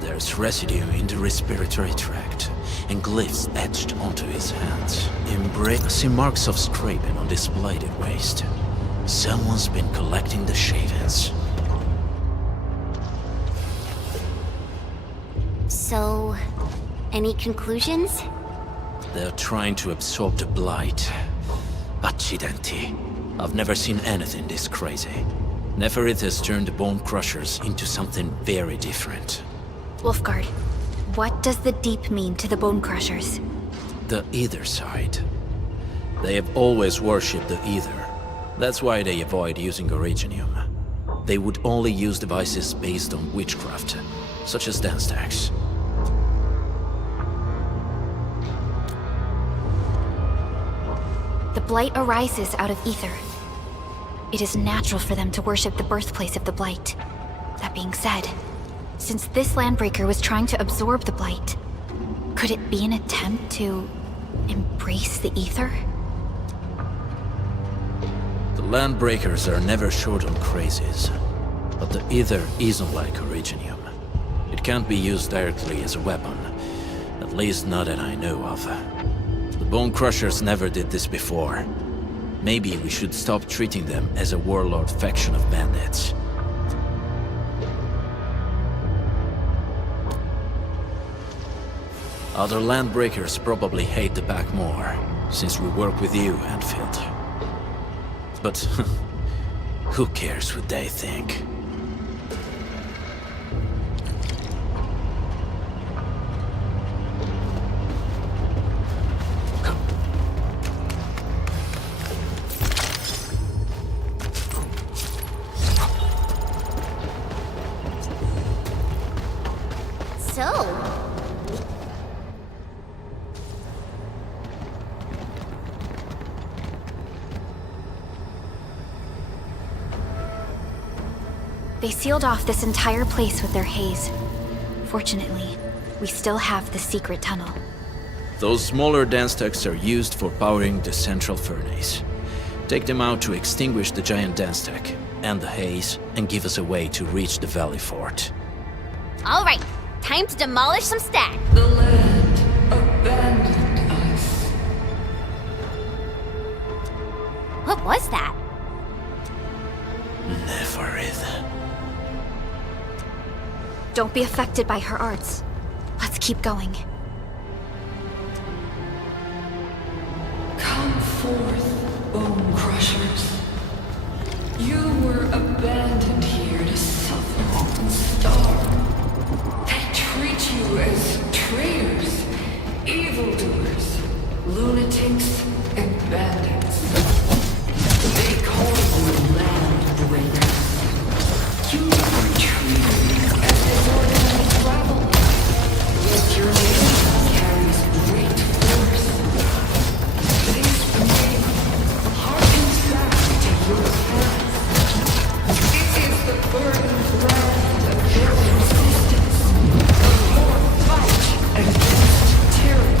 There's residue in the respiratory tract, and glyphs etched onto his hands. See marks of scraping on this blighted waste. Someone's been collecting the shavings. So, any conclusions? They're trying to absorb the blight. Accidenti. I've never seen anything this crazy. Neferith has turned the Bone Crushers into something very different. Wolfguard, what does the Deep mean to the Bone Crushers? The Ether side. They have always worshipped the Ether. That's why they avoid using Originium. They would only use devices based on witchcraft, such as dance stacks. The Blight arises out of Ether. It is natural for them to worship the birthplace of the Blight. That being said, since this Landbreaker was trying to absorb the Blight, could it be an attempt to embrace the Ether? The Landbreakers are never short on crazes, but the Ether isn't like Originium. It can't be used directly as a weapon, at least not that I know of. The Bone Crushers never did this before. Maybe we should stop treating them as a warlord faction of bandits. Other Landbreakers probably hate the pack more, since we work with you, Endfield. But who cares what they think? They sealed off this entire place with their haze. Fortunately, we still have the secret tunnel. Those smaller dance stacks are used for powering the central furnace. Take them out to extinguish the giant dance stack and the haze, and give us a way to reach the Valley Fort. All right, time to demolish some stack. The land abandoned us. What was that? Neferith. Don't be affected by her arts. Let's keep going. Come forth, Bone Crushers. You were abandoned here to suffer and starve. They treat you as traitors, evildoers, lunatics, and bandits. They call you land breakers. You are treated as disorganized rabble. Yet your name carries great force. This name harkens back to your past. It is the burdened land of your resistance, of your fight against tyranny.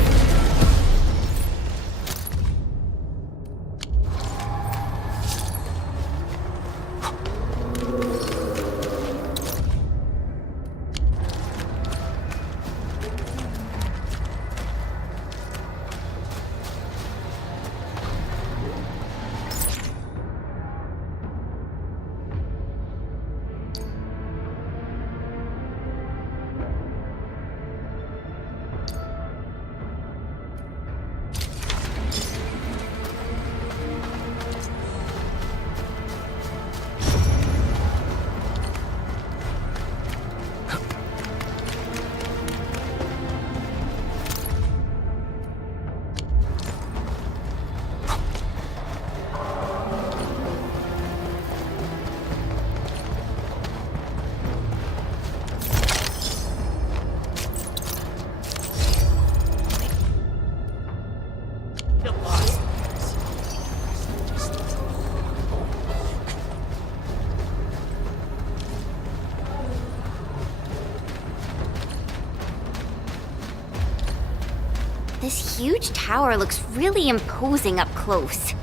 This huge tower looks really imposing up close.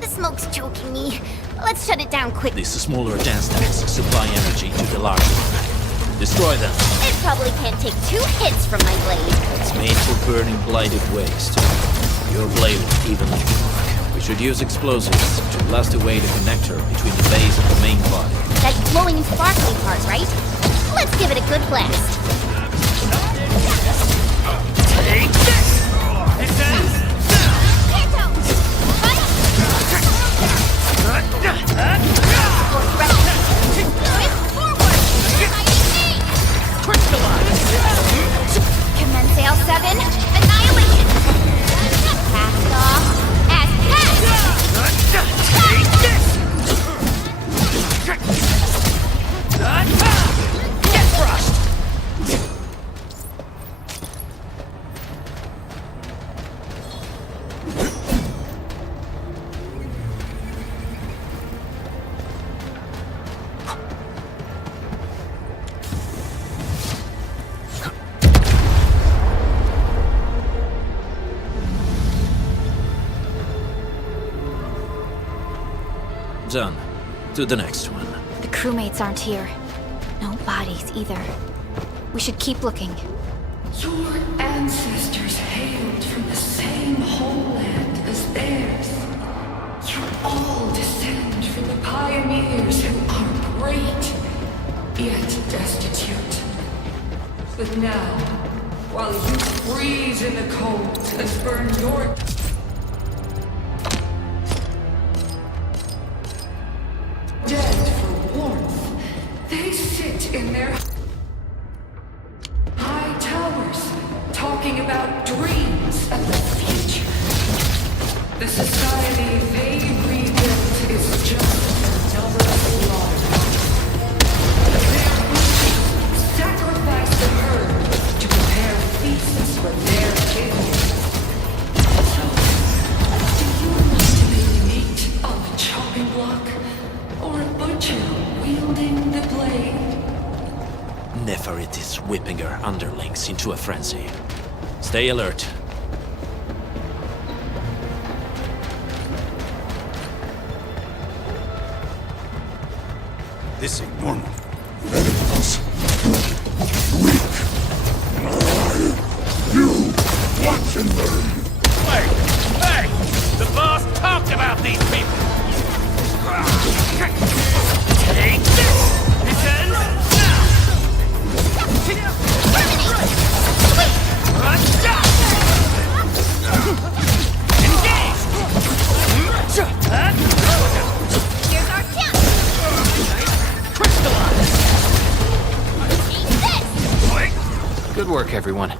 The smoke's choking me. Let's shut it down quick. These smaller dance stacks supply energy to the larger one. Destroy them. It probably can't take 2 hits from my blade. It's made for burning blighted waste. Your blade will evenly work. We should use explosives to blast away the connector between the base and the main body. That glowing and sparkly part, right? Let's give it a good blast. Take this! Can't out! Done. To the next one. The crewmates aren't here. No bodies either. We should keep looking. Your ancestors hailed from the same homeland as theirs. You all descend from the pioneers who are great, yet destitute. But now, while you freeze in the cold and burn your dead for warmth, they sit in their high towers, talking about dreams of the future. The society they rebuilt is just another slaughter. Their witches sacrifice the herd to prepare feasts for their king. So, do you want to be meat on the chopping block, or a butcher wielding the blade? Neferit is whipping her underlings into a frenzy. Stay alert. This ain't normal. Enemies. Weak. You watch and learn. Hey! The boss talked about these people! Take this! This ends now! Engage! Here's our chance! Crystallize! Good work, everyone.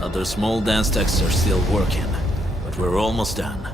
Other small dance techs are still working, but we're almost done.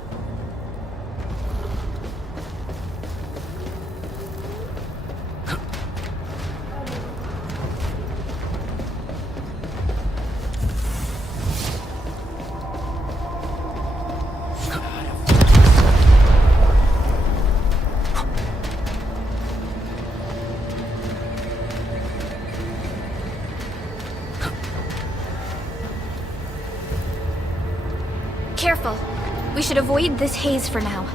Careful. We should avoid this haze for now.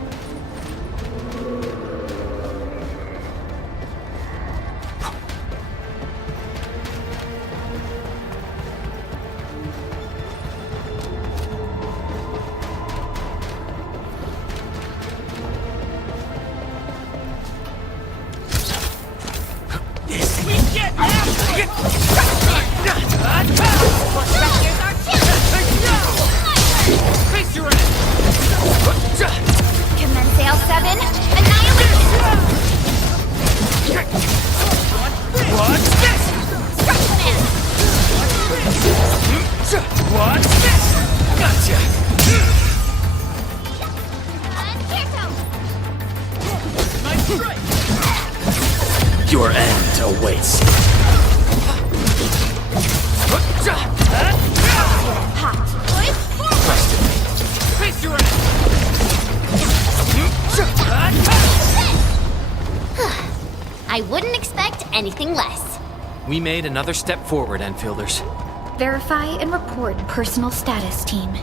Your end awaits. I wouldn't expect anything less. We made another step forward, Enfielders. Verify and report personal status, team.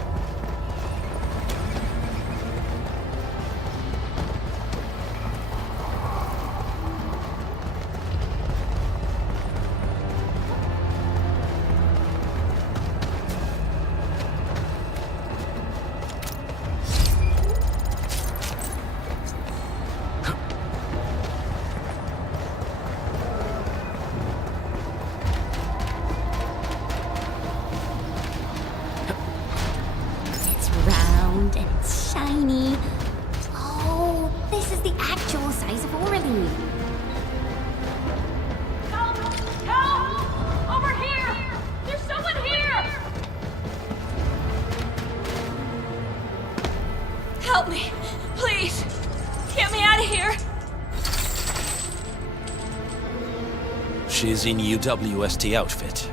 she's in UWST outfit.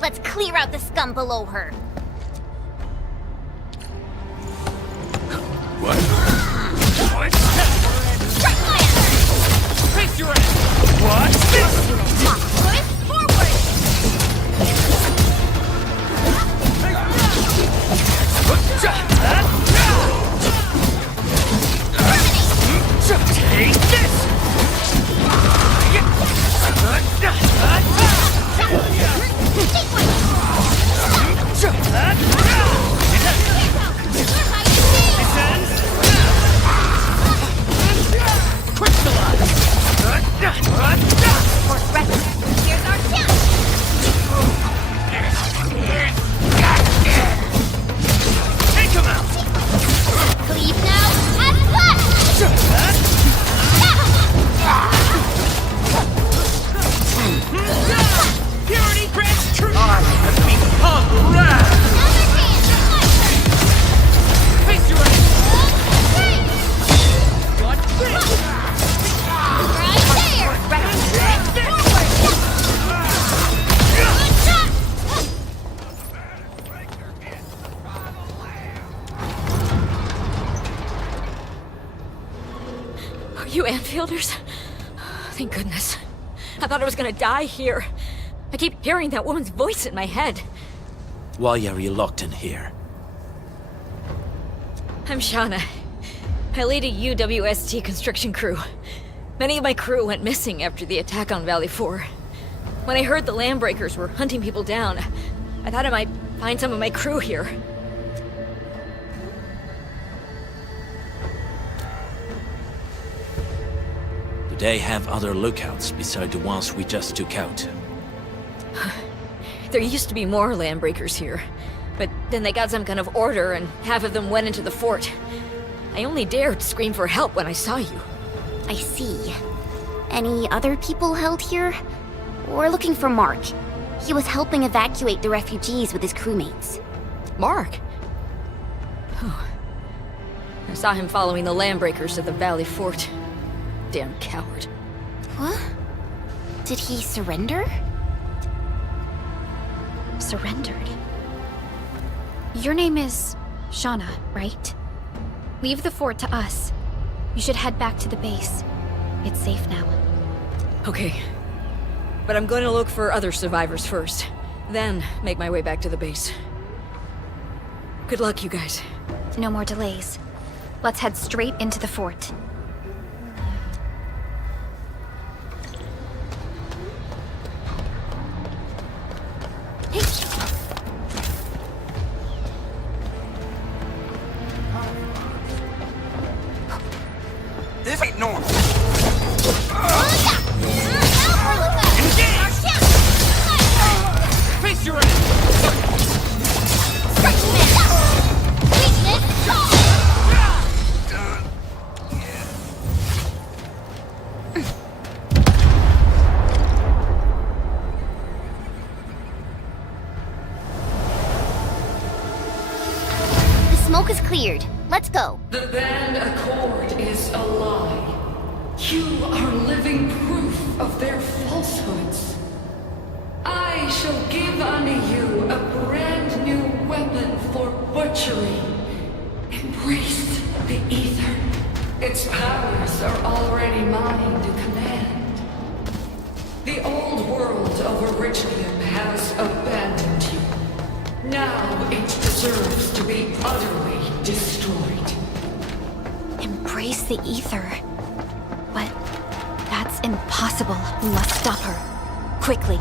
Let's clear out the scum below her. What? Face your ass! What? Push forward! Take this! Here's our chance! Take him out! Leave now, and flash! Purity grants truth! I have become wrath! Face your ass! What this? Right there! Are you Enfielders? Thank goodness. I thought I was gonna die here. I keep hearing that woman's voice in my head. Why are you locked in here? I'm Shauna. I lead a UWST construction crew. Many of my crew went missing after the attack on Valley 4. When I heard the Landbreakers were hunting people down, I thought I might find some of my crew here. Do they have other lookouts beside the ones we just took out? There used to be more Landbreakers here, but then they got some kind of order and half of them went into the fort. I only dared scream for help when I saw you. I see. Any other people held here? We're looking for Mark. He was helping evacuate the refugees with his crewmates. Mark? Oh. I saw him following the Landbreakers to the Valley Fort. Damn coward. What? Did he surrender? Surrendered. Your name is Shauna, right? Leave the fort to us. You should head back to the base. It's safe now. Okay. But I'm going to look for other survivors first. Then make my way back to the base. Good luck, you guys. No more delays. Let's head straight into the fort. This ain't normal. Face your ass! The smoke is cleared. Let's go. The band accord is a lie. You are living proof of their falsehoods. I shall give unto you a brand new weapon for butchery. Embrace the ether. Its powers are already mine to command. The old world of Originium has abandoned you. Now it deserves to be utterly destroyed. Embrace the ether. But that's impossible. We must stop her. Quickly.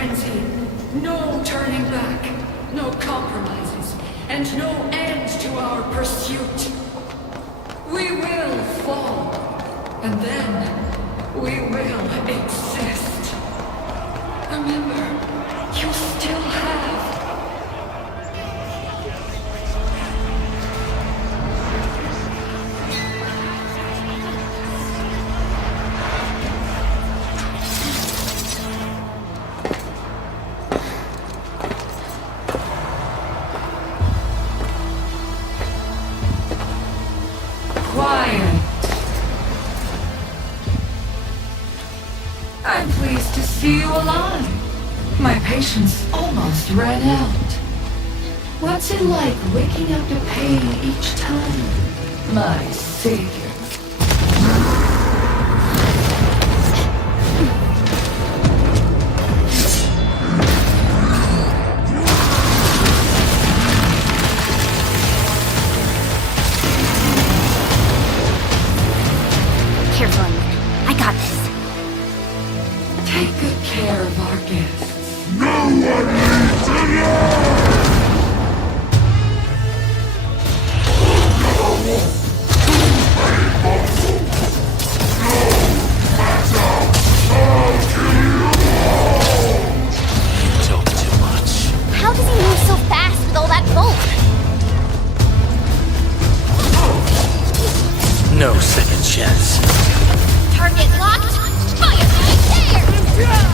frenzy. No turning back, no compromises, and no end to our pursuit. We will fall, and then we will exist. Remember, you still have... Quiet. I'm pleased to see you alive. My patience almost ran out. What's it like waking up to pain each time, my savior? Careful, I got this. Take good care of our guests. No one leaves alone! Talk too much. How does he move so fast with all that bulk? No second chance. Target locked. Fire right there!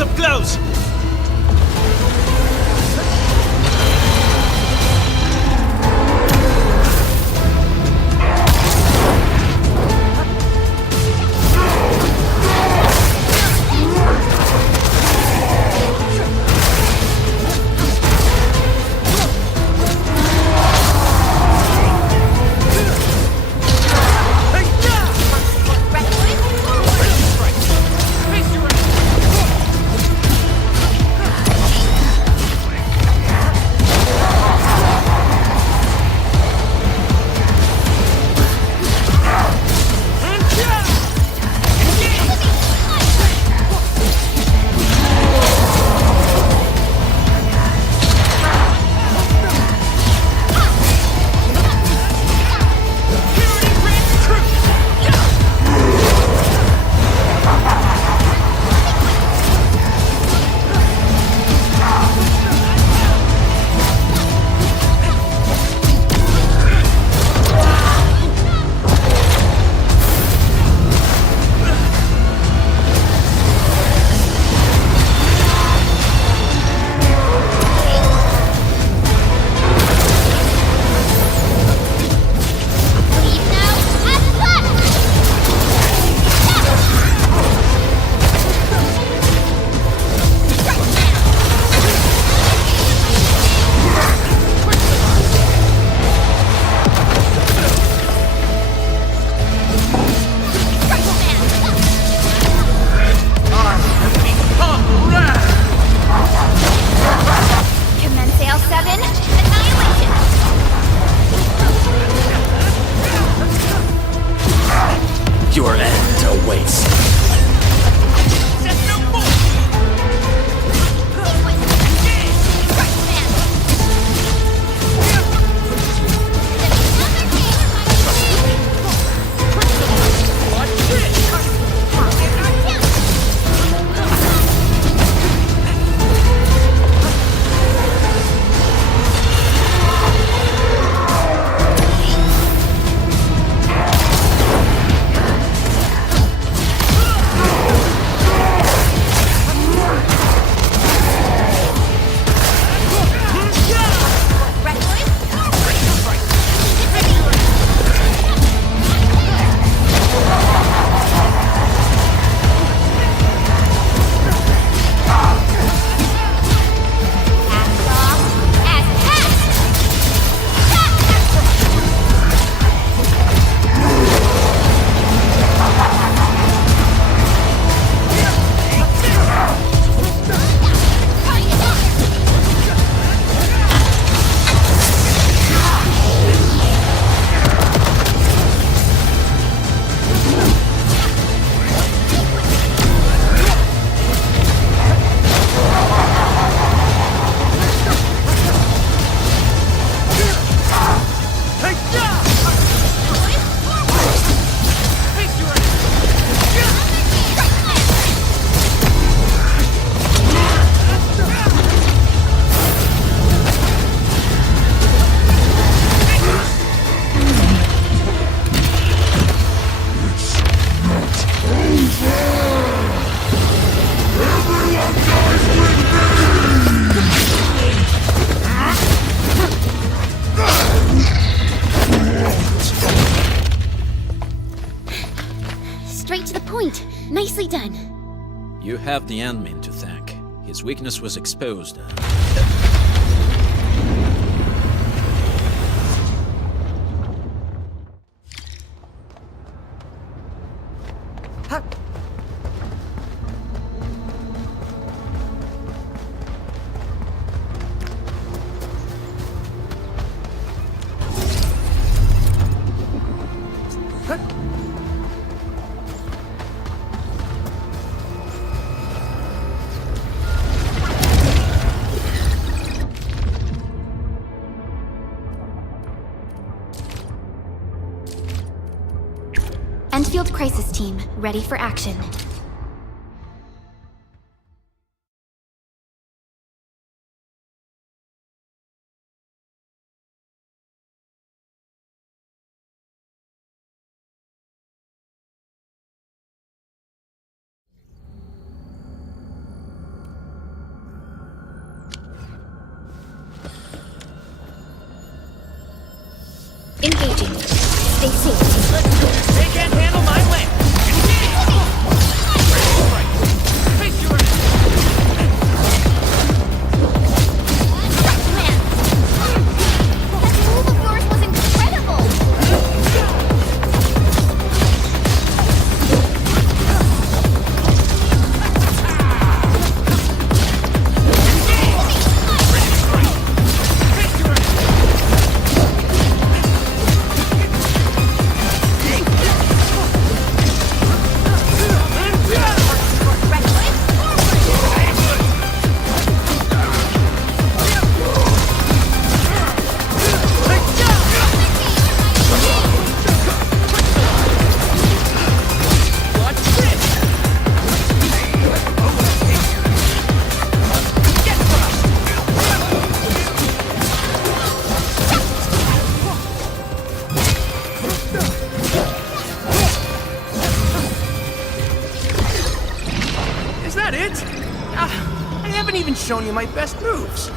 Up close! You have the admin to thank. His weakness was exposed. Endfield Crisis Team, ready for action. Engaging. Stay safe. They can't handle my land. Face your That move of yours was incredible! Is that it? I haven't even shown you my best moves.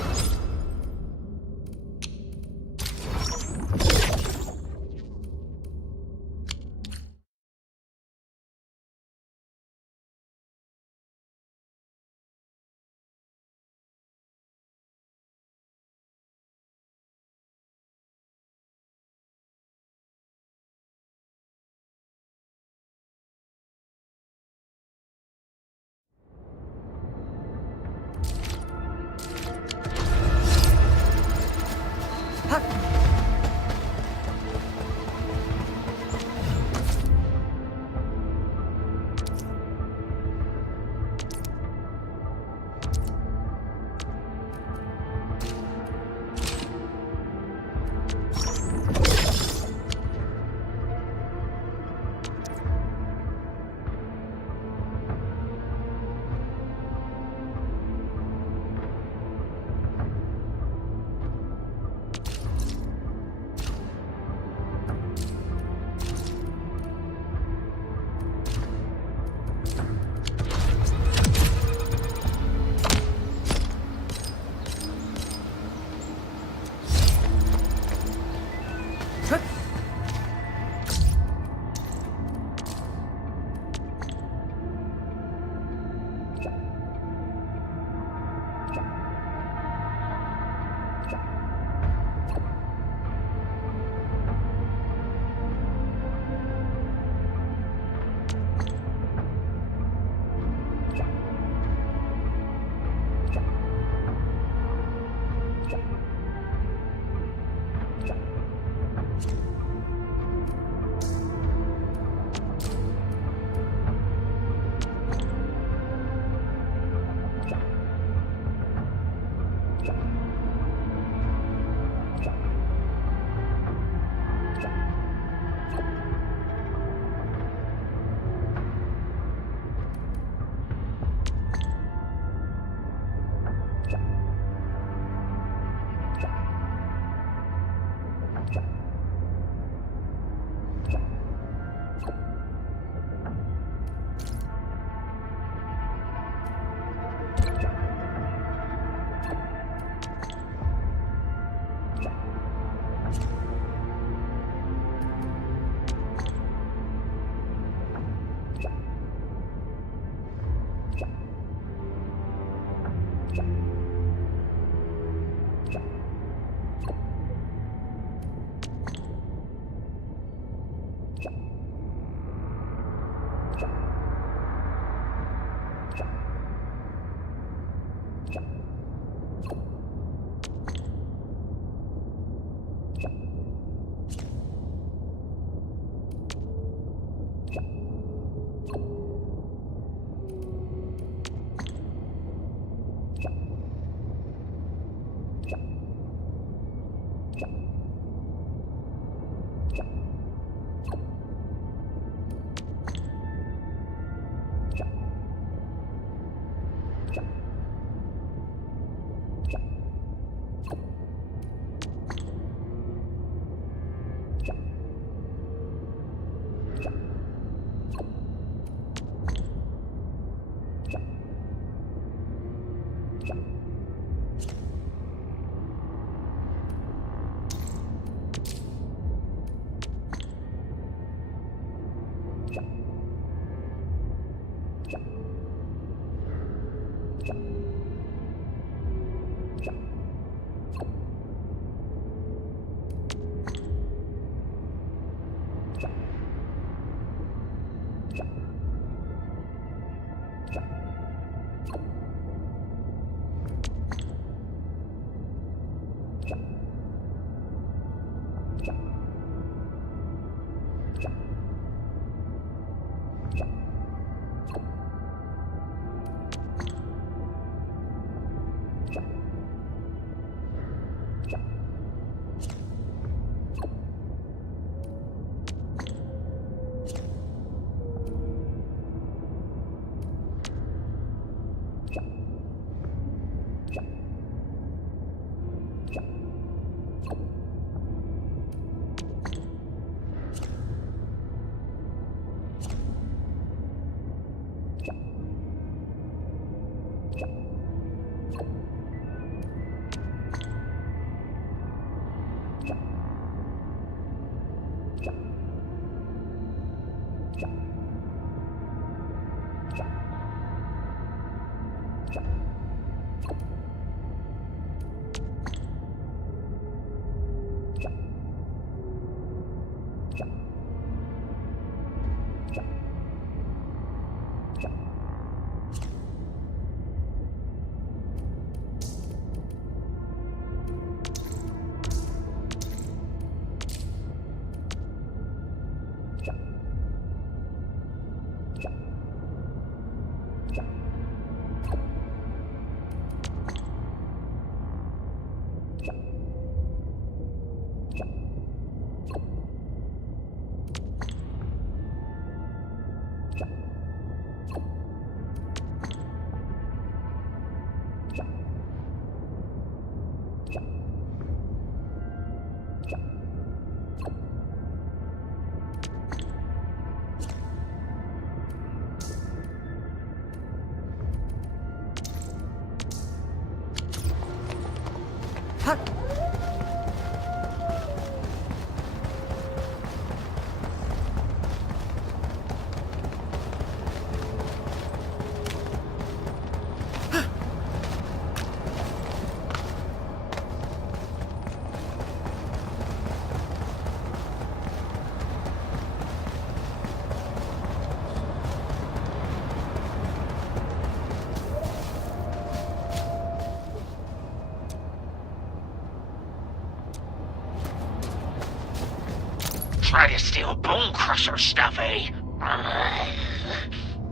Try to steal Bone Crusher stuff, eh?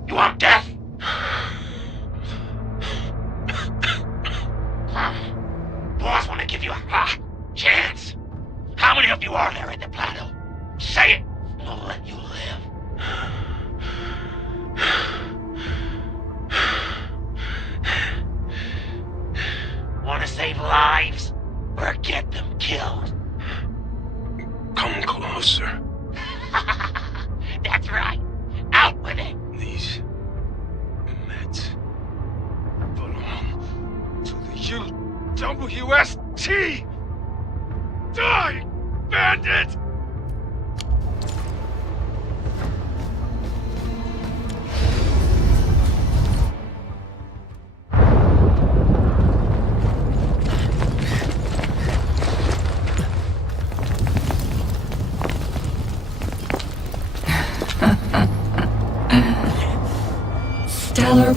You want death? Boss want to give you a chance. How many of you are there in the plateau? Say it, and we'll let you live. Want to save lives, or get them killed? Come closer. That's right. Out with it. These meds belong to the UWST! Die, bandit!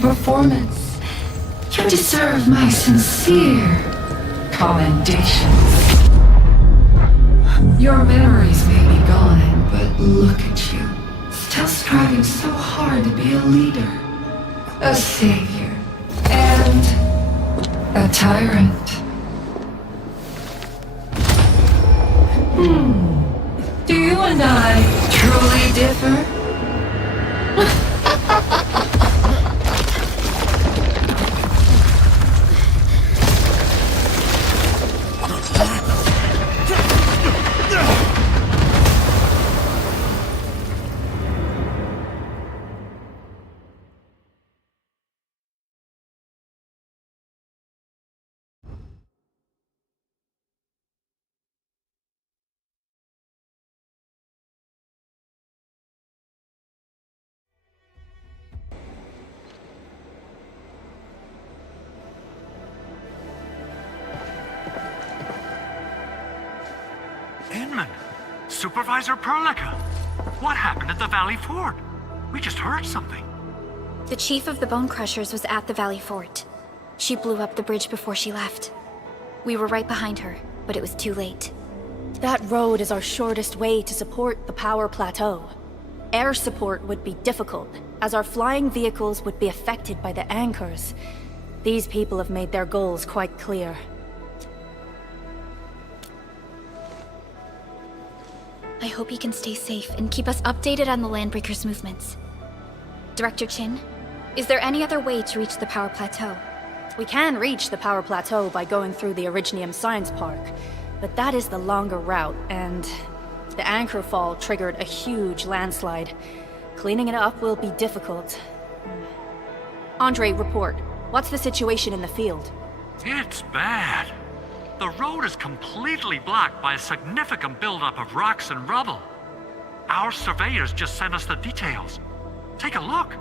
performance. You deserve my sincere commendations. Your memories may be gone, but look at you. Still striving so hard to be a leader, a savior, and a tyrant. Do you and I truly differ? Inman! Supervisor Perlica! What happened at the Valley Fort? We just heard something. The chief of the Bone Crushers was at the Valley Fort. She blew up the bridge before she left. We were right behind her, but it was too late. That road is our shortest way to support the power plateau. Air support would be difficult, as our flying vehicles would be affected by the anchors. These people have made their goals quite clear. I hope you can stay safe and keep us updated on the Landbreakers' movements. Director Chin, is there any other way to reach the power plateau? We can reach the power plateau by going through the Originium Science Park, but that is the longer route, and the anchor fall triggered a huge landslide. Cleaning it up will be difficult. Andre, report. What's the situation in the field? It's bad. The road is completely blocked by a significant buildup of rocks and rubble. Our surveyors just sent us the details. Take a look.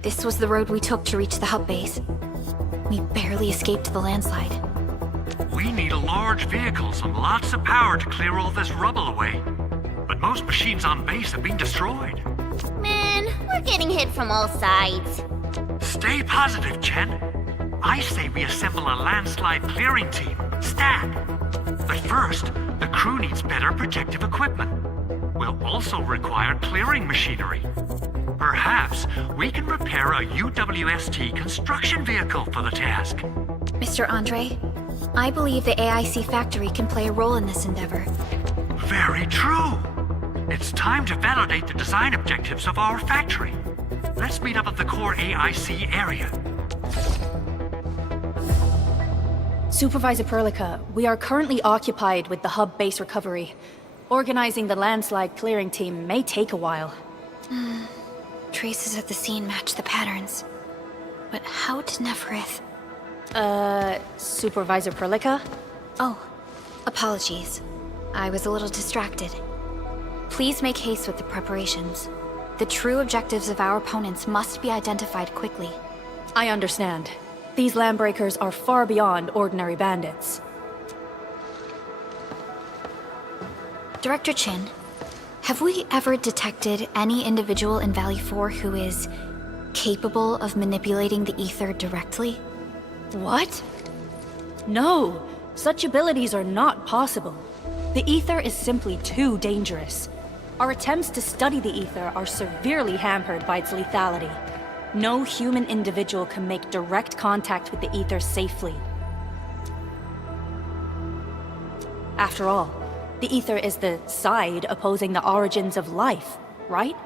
This was the road we took to reach the hub base. We barely escaped the landslide. We need large vehicles and lots of power to clear all this rubble away. But most machines on base have been destroyed. Man, we're getting hit from all sides. Stay positive, Chen. I say we assemble a landslide clearing team, stat. But first, the crew needs better protective equipment. We'll also require clearing machinery. Perhaps we can repair a UWST construction vehicle for the task. Mr. Andre, I believe the AIC factory can play a role in this endeavor. Very true. It's time to validate the design objectives of our factory. Let's meet up at the core AIC area. Supervisor Perlica, we are currently occupied with the hub base recovery. Organizing the landslide clearing team may take a while. Traces at the scene match the patterns. But how did Neferith... Supervisor Perlica? Oh, apologies. I was a little distracted. Please make haste with the preparations. The true objectives of our opponents must be identified quickly. I understand. These Landbreakers are far beyond ordinary bandits. Director Chin, have we ever detected any individual in Valley 4 who is capable of manipulating the ether directly? What? No, such abilities are not possible. The ether is simply too dangerous. Our attempts to study the ether are severely hampered by its lethality. No human individual can make direct contact with the ether safely. After all, the ether is the side opposing the origins of life, right?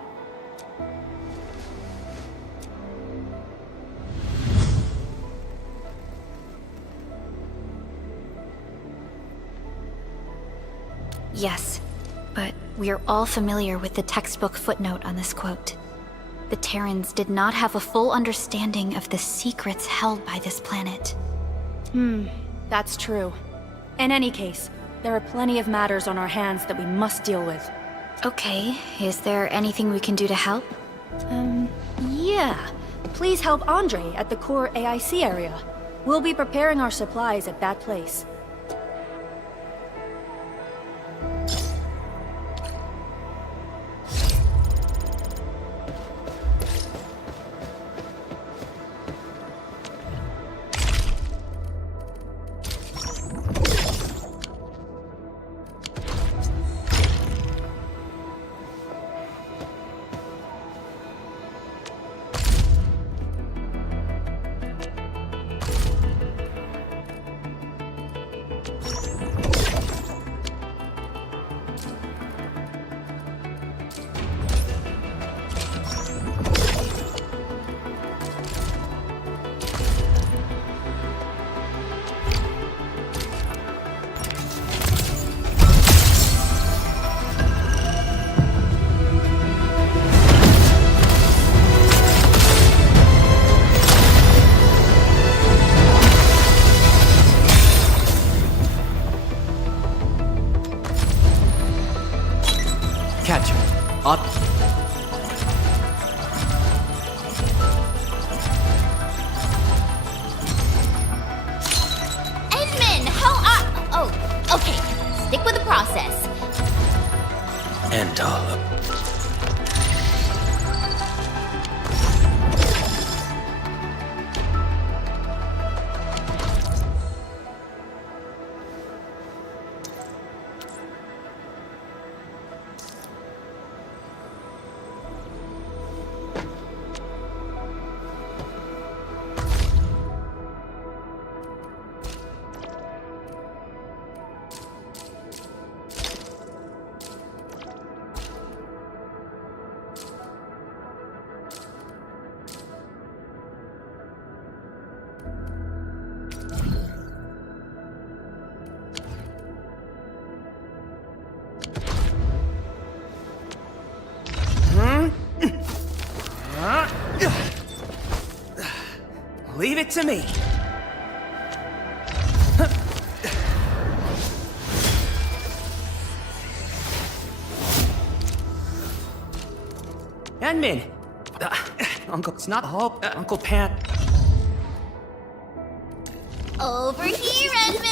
Yes, but we are all familiar with the textbook footnote on this quote. The Terrans did not have a full understanding of the secrets held by this planet. That's true. In any case, there are plenty of matters on our hands that we must deal with. Okay, is there anything we can do to help? Yeah. Please help Andre at the core AIC area. We'll be preparing our supplies at that place. Up. Edmund, how are... Oh, okay. Stick with the process. And Leave it to me. Admin! Uncle, it's not Hope. Uncle Pat. Over here, Edmund!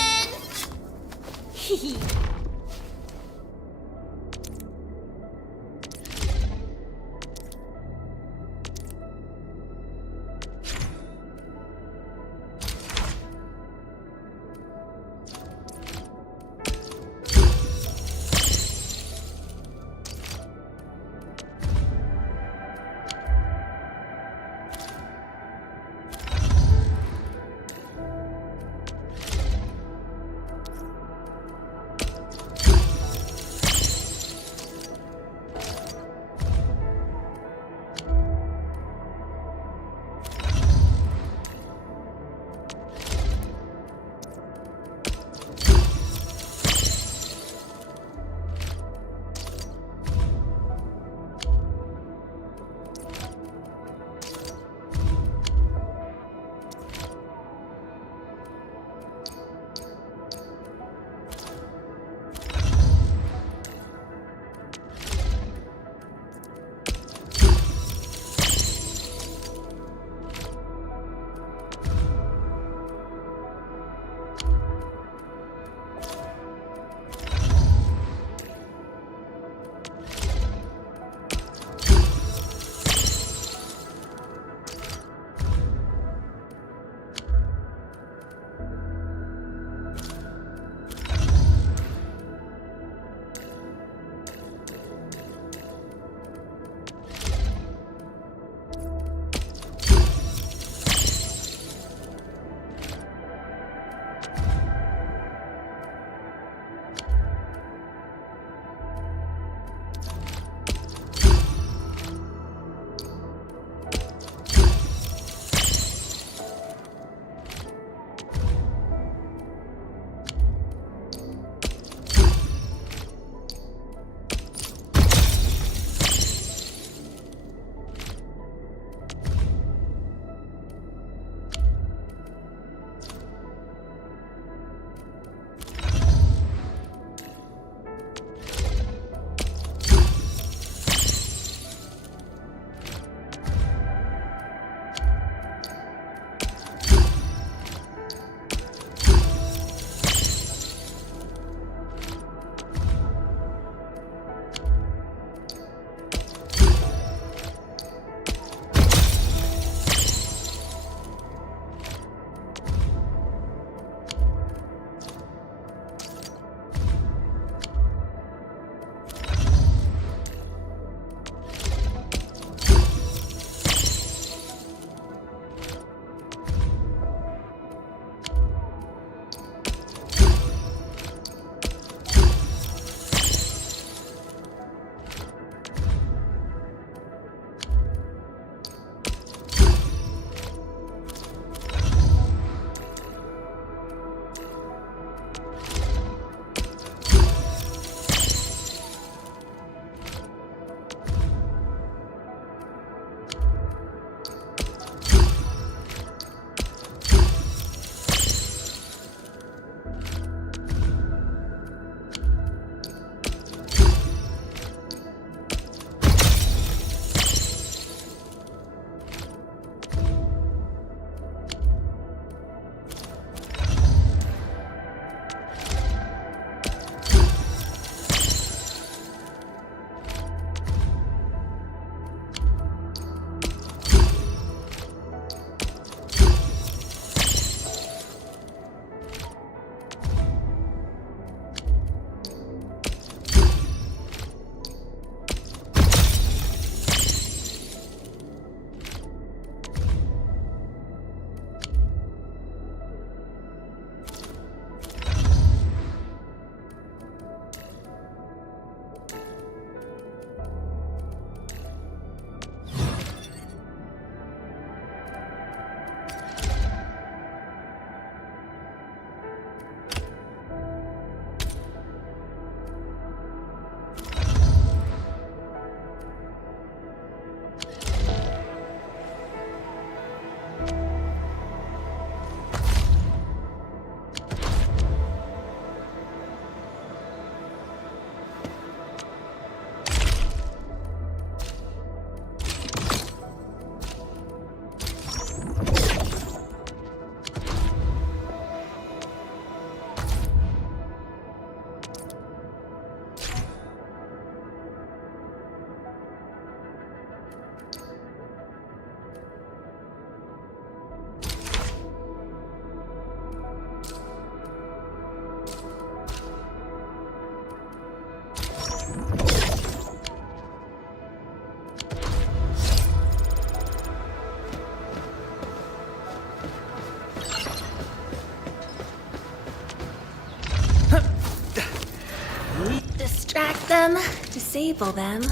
them, disable them.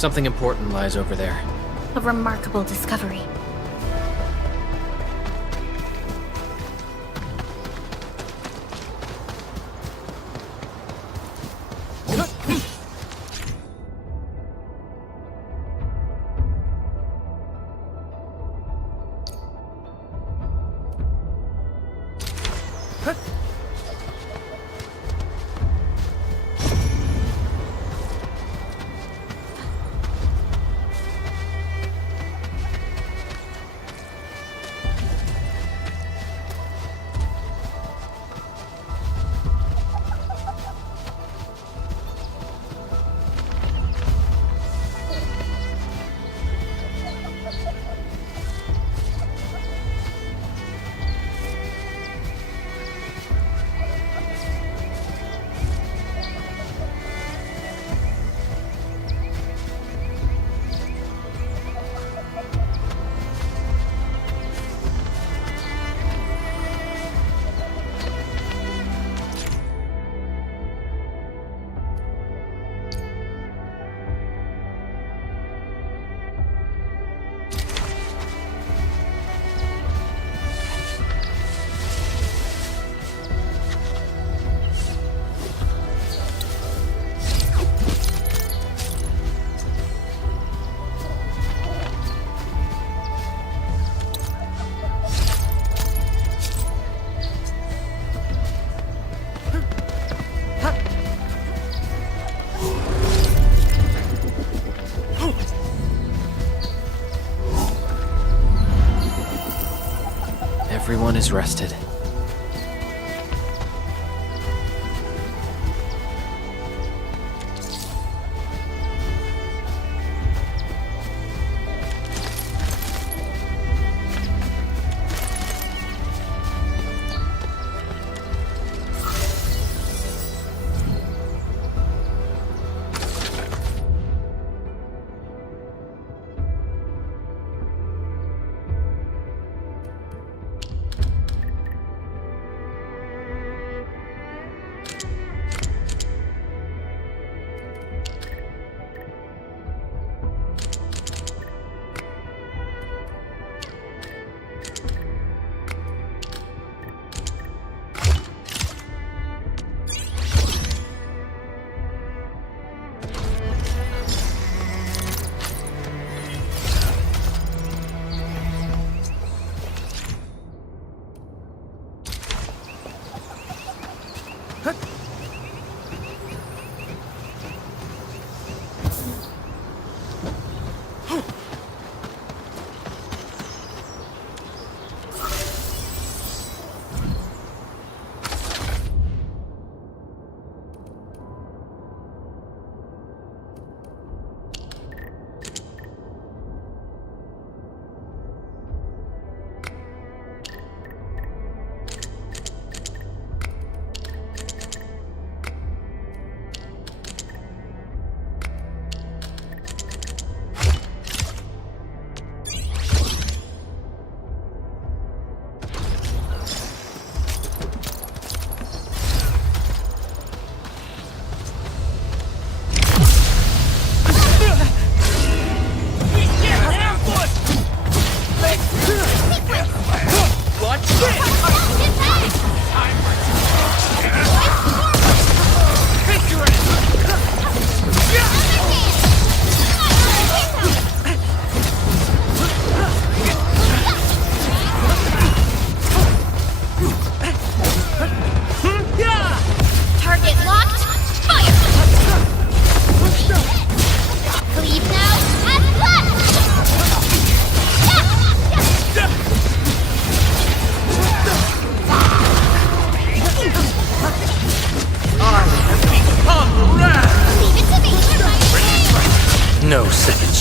Something important lies over there. A remarkable discovery. Everyone is rested.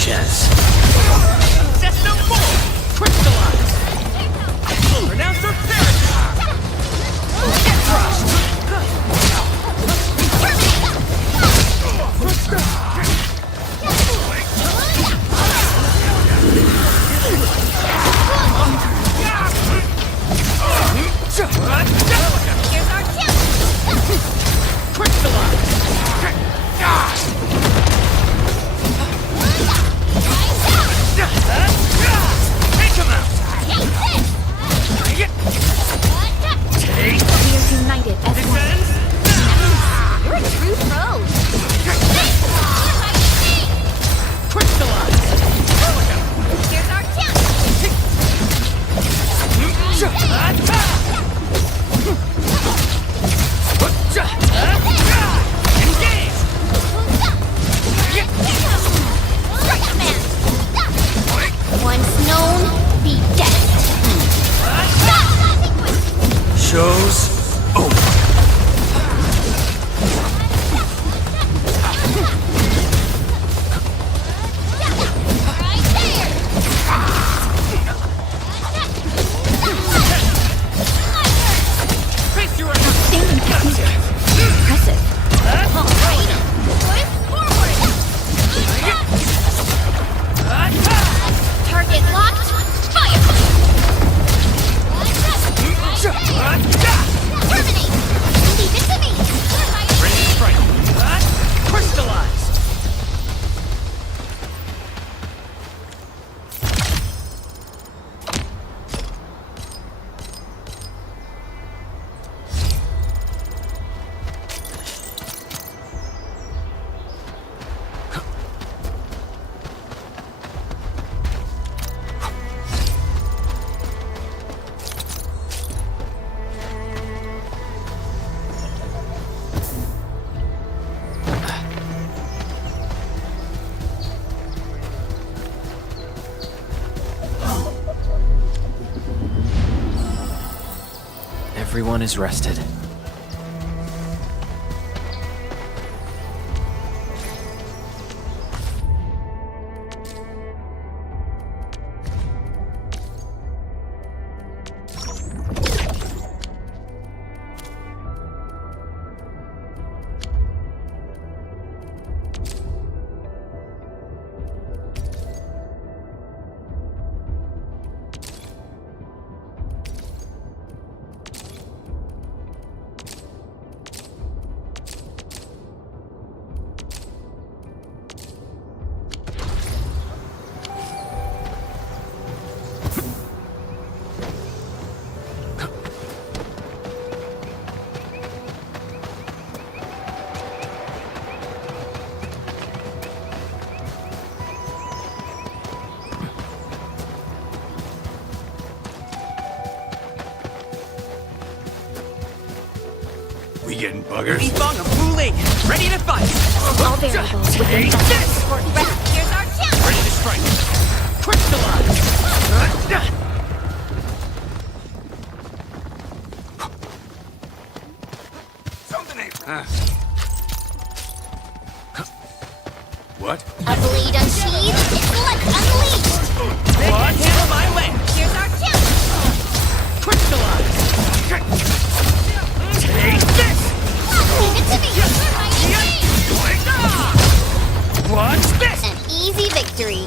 chance. System 4! Crystallize! Pronouncer Ferris! Get crushed! Here's our chance! Crystallize! Take him out! We are united as one. You're a true pro! Crystallize! Here's our chance! Engage! Strike command! Once known, be dead! Show's over. Face your Outstanding technique. Impressive. All right! Push forward! Target locked! Fire! Terminate! Leave it to me! ready to strike. Crystallize! Everyone is rested. We getting buggers? Defong of Blue Lake, ready to fight! All variables within this! Here's our chance! Ready to strike! Crystallize! Something ain't... What? A blade unsheathed, intellect unleashed! What? Handle my way! Here's our chance! Crystallize! Take this! Leave it to me! You're my enemy! What's this? An easy victory.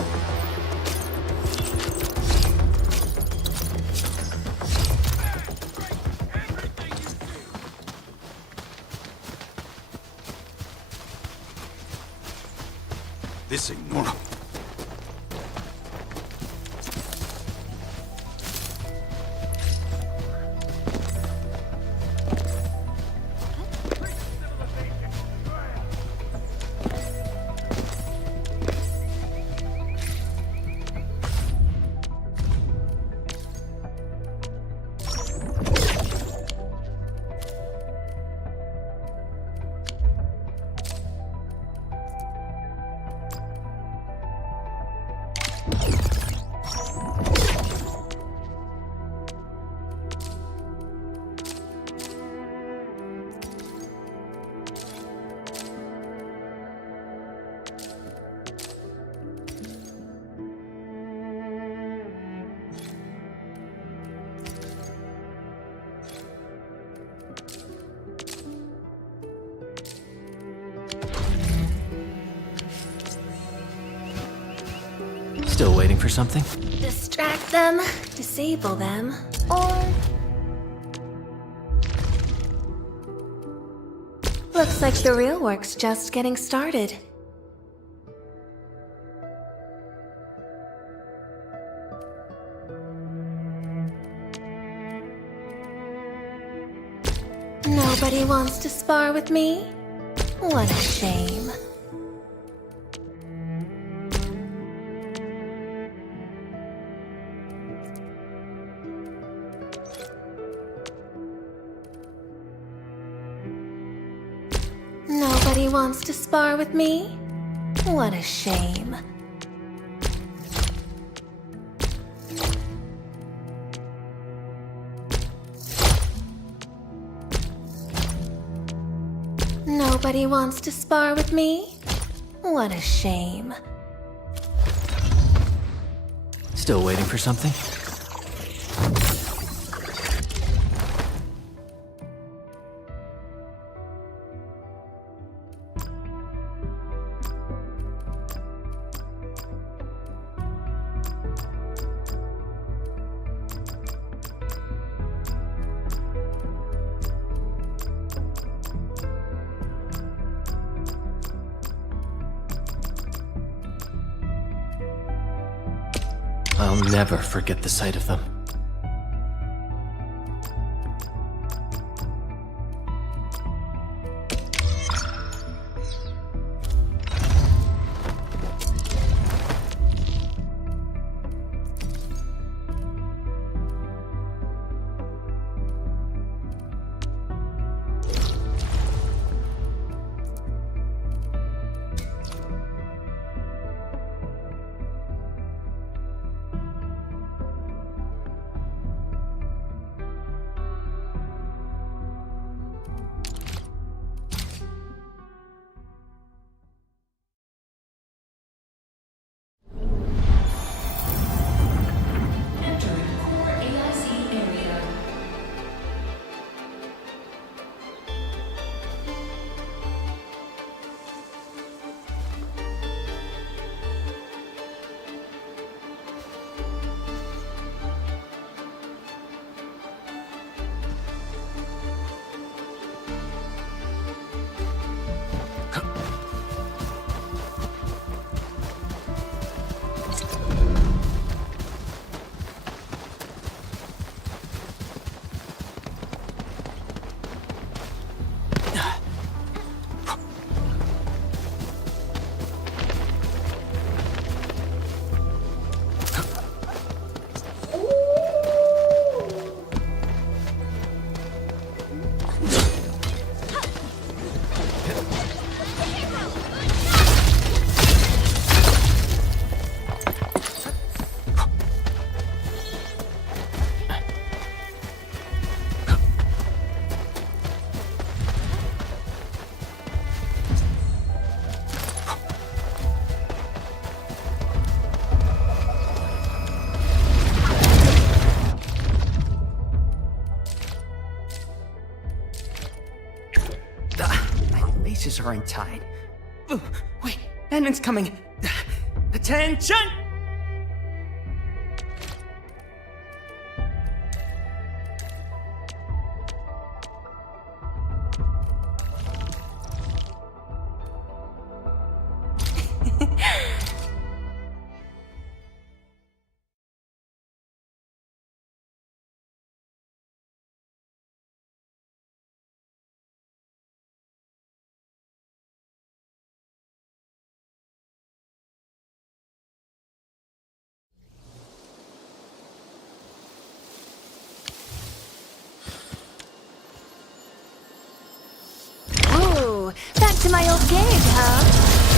This ain't normal. Still waiting for something? Distract them, disable them, or... Looks like the real work's just getting started. Nobody wants to spar with me? What a shame. Nobody wants to spar with me? What a shame. Nobody wants to spar with me? What a shame. Still waiting for something? I'll never forget the sight of them. Laces are untied. Wait, Endman's coming. Attention! Back to my old gig, huh?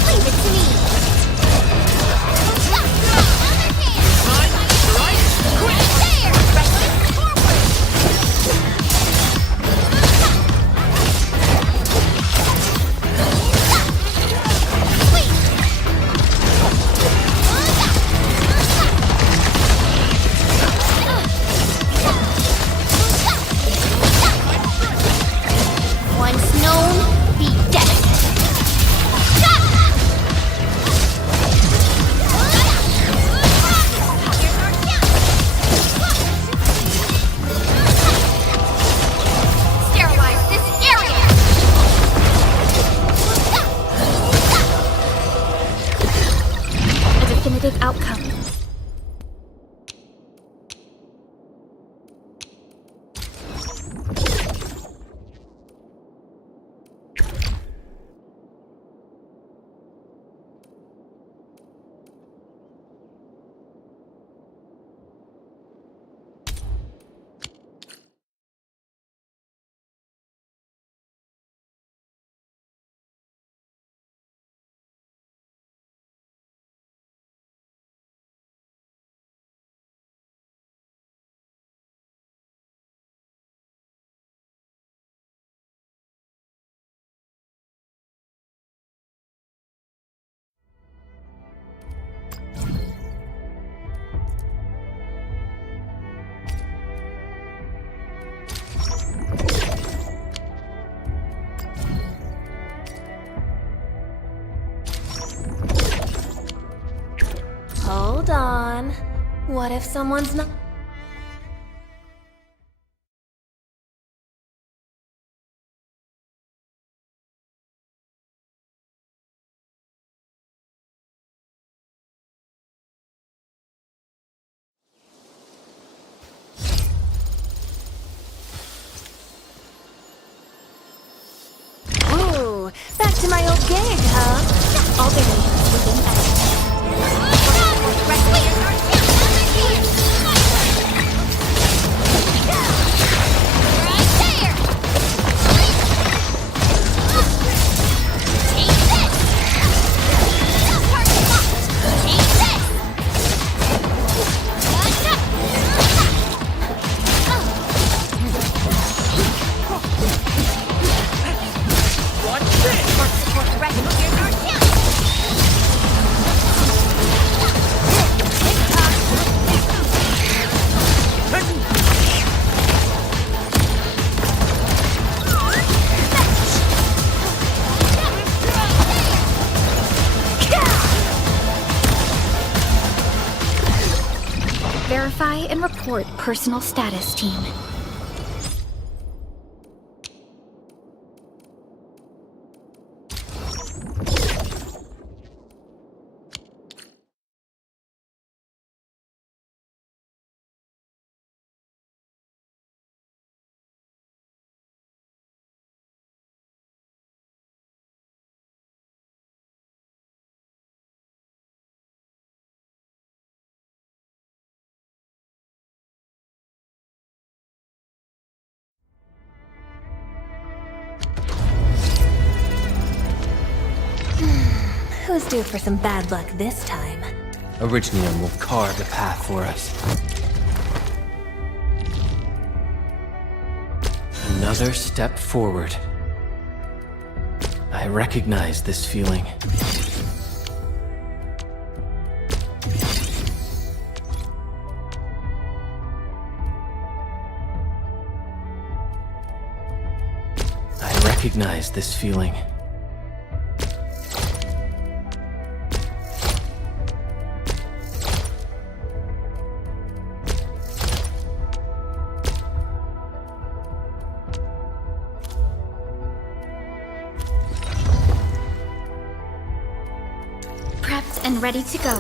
Leave it to me! Once known, be dead. Hold on. What if someone's not... Ooh, back to my old gig, huh? All the nations within Verify and report personal status, team. Who's due for some bad luck this time? Orignium will carve the path for us. Another step forward. I recognize this feeling. I recognize this feeling. Prepped and ready to go.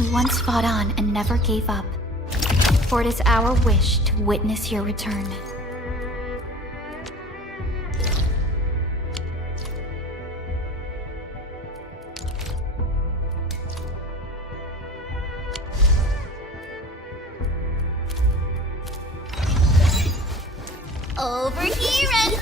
We once fought on and never gave up, for it is our wish to witness your return. Over here, Edmund!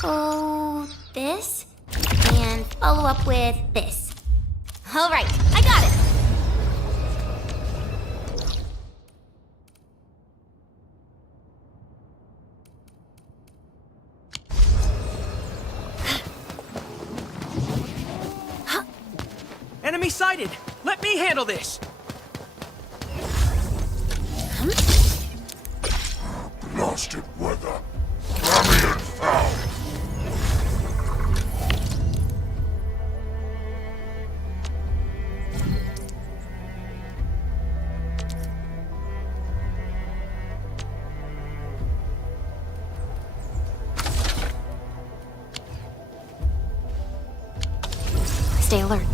So, this, and follow up with this. All right, I got it! Enemy sighted! Let me handle this! Blasted weather. Clammy and foul. Stay alert.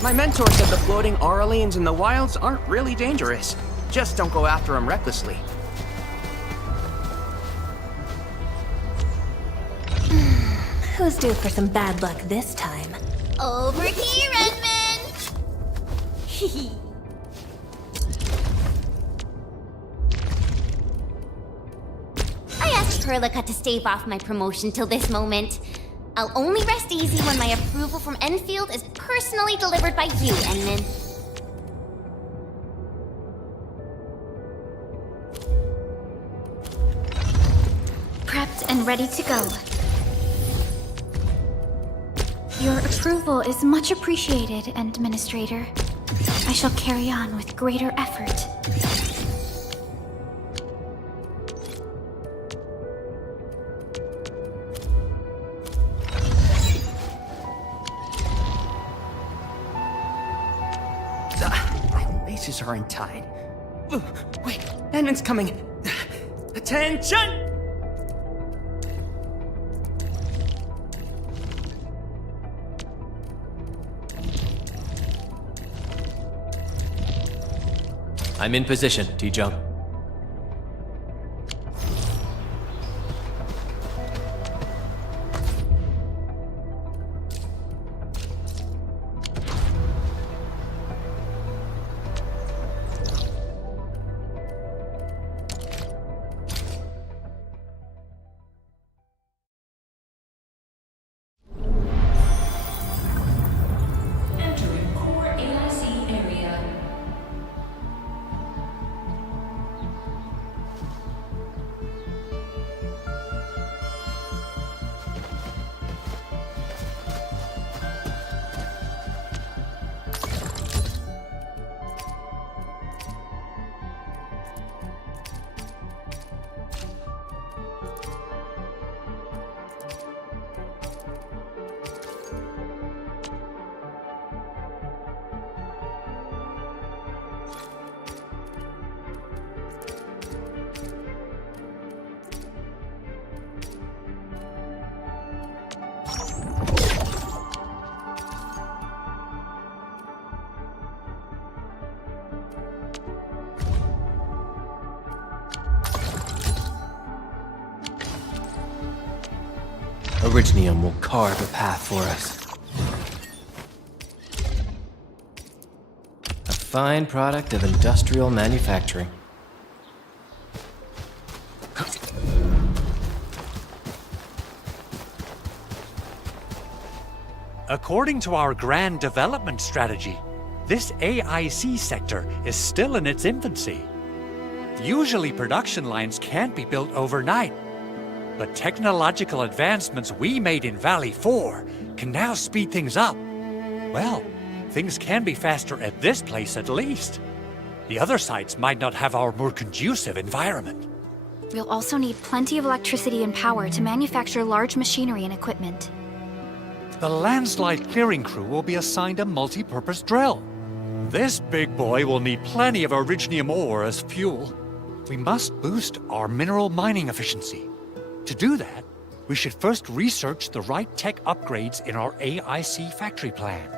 My mentor said the floating Aurelians in the wilds aren't really dangerous. Just don't go after them recklessly. Who's due for some bad luck this time? Over here, Edmund! I asked Perlica to stave off my promotion till this moment. I'll only rest easy when my approval from Endfield is personally delivered by you, Edmund. Prepped and ready to go. Your approval is much appreciated, Administrator. I shall carry on with greater effort. My laces are untied. Wait, Edmund's coming. Attention! I'm in position, T-Jump. Entering core AIC area. Orignium will carve a path for us. A fine product of industrial manufacturing. According to our grand development strategy, this AIC sector is still in its infancy. Usually production lines can't be built overnight, but technological advancements we made in Valley 4 can now speed things up. Well, things can be faster at this place at least. The other sites might not have our more conducive environment. We'll also need plenty of electricity and power to manufacture large machinery and equipment. The landslide clearing crew will be assigned a multi-purpose drill. This big boy will need plenty of Orignium ore as fuel. We must boost our mineral mining efficiency. To do that, we should first research the right tech upgrades in our AIC factory plan.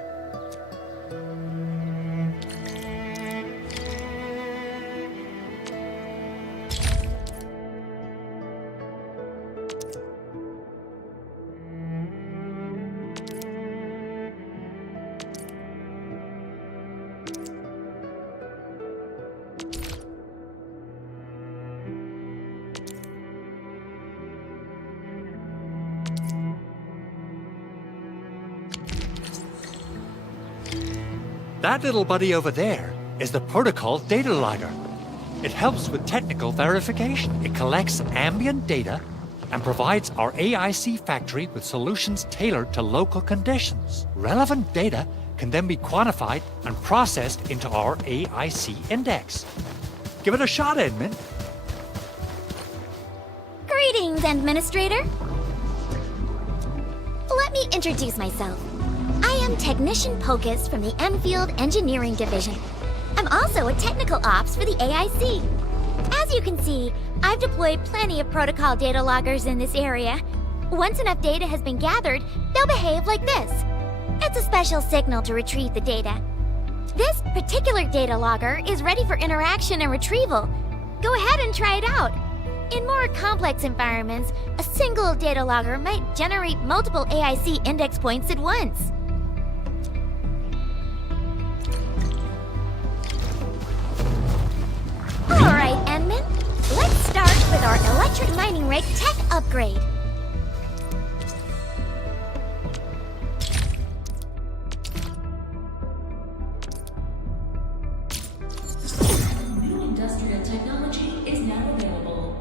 That little buddy over there is the protocol data logger. It helps with technical verification. It collects ambient data and provides our AIC factory with solutions tailored to local conditions. Relevant data can then be quantified and processed into our AIC index. Give it a shot, Edmund. Greetings, Administrator. Let me introduce myself. I am Technician Pocus from the Endfield Engineering Division. I'm also a technical ops for the AIC. As you can see, I've deployed plenty of protocol data loggers in this area. Once enough data has been gathered, they'll behave like this. It's a special signal to retrieve the data. This particular data logger is ready for interaction and retrieval. Go ahead and try it out. In more complex environments, a single data logger might generate multiple AIC index points at once. Alright, Enman. Let's start with our electric mining rig tech upgrade. New industrial technology is now available.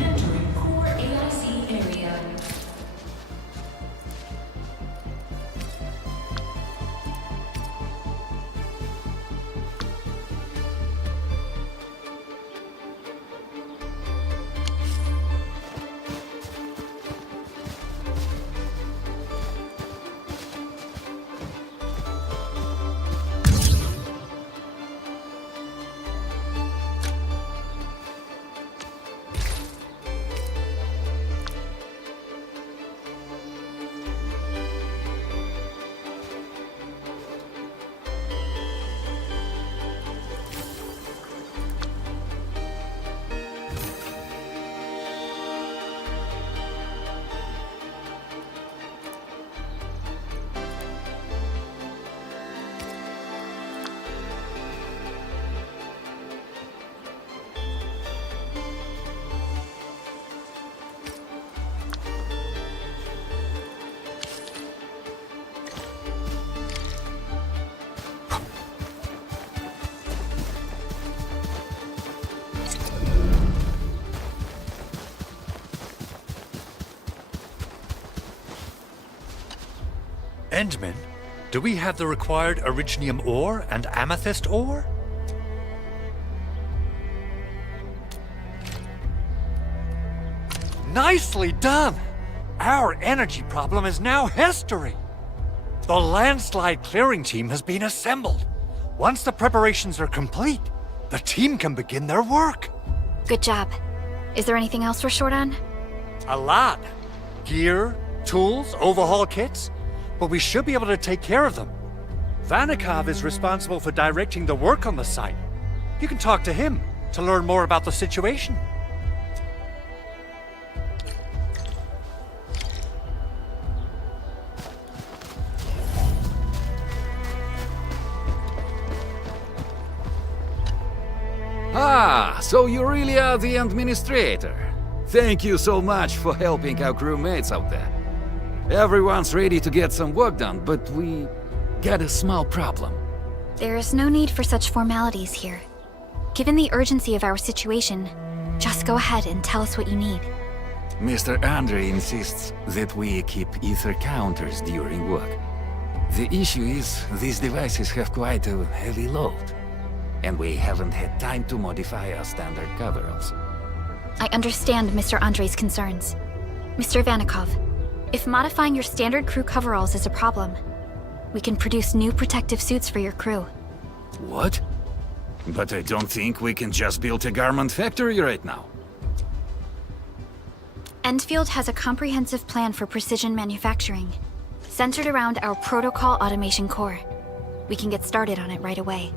Entering core AIC area. Endman, do we have the required Originium ore and Amethyst ore? Nicely done! Our energy problem is now history! The landslide clearing team has been assembled. Once the preparations are complete, the team can begin their work. Good job. Is there anything else we're short on? A lot. Gear, tools, overhaul kits. But we should be able to take care of them. Vanikov is responsible for directing the work on the site. You can talk to him to learn more about the situation. Ah, so you really are the administrator. Thank you so much for helping our crewmates out there. Everyone's ready to get some work done, but we got a small problem. There is no need for such formalities here. Given the urgency of our situation, just go ahead and tell us what you need. Mr. Andre insists that we keep ether counters during work. The issue is, these devices have quite a heavy load, and we haven't had time to modify our standard coveralls. I understand Mr. Andre's concerns. Mr. Vanikov, if modifying your standard crew coveralls is a problem, we can produce new protective suits for your crew. What? But I don't think we can just build a garment factory right now. Endfield has a comprehensive plan for precision manufacturing, centered around our protocol automation core. We can get started on it right away.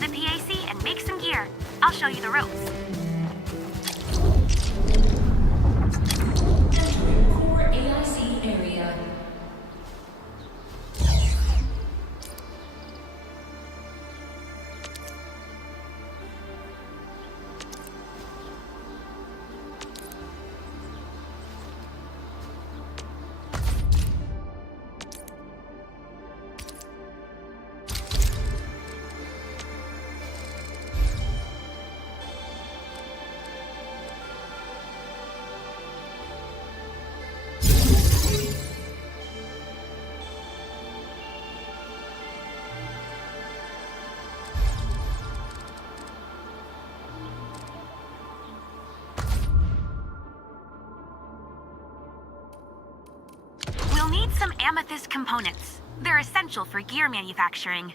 to the PAC and make some gear. I'll show you the ropes. Core AIC area. We'll need some amethyst components. They're essential for gear manufacturing.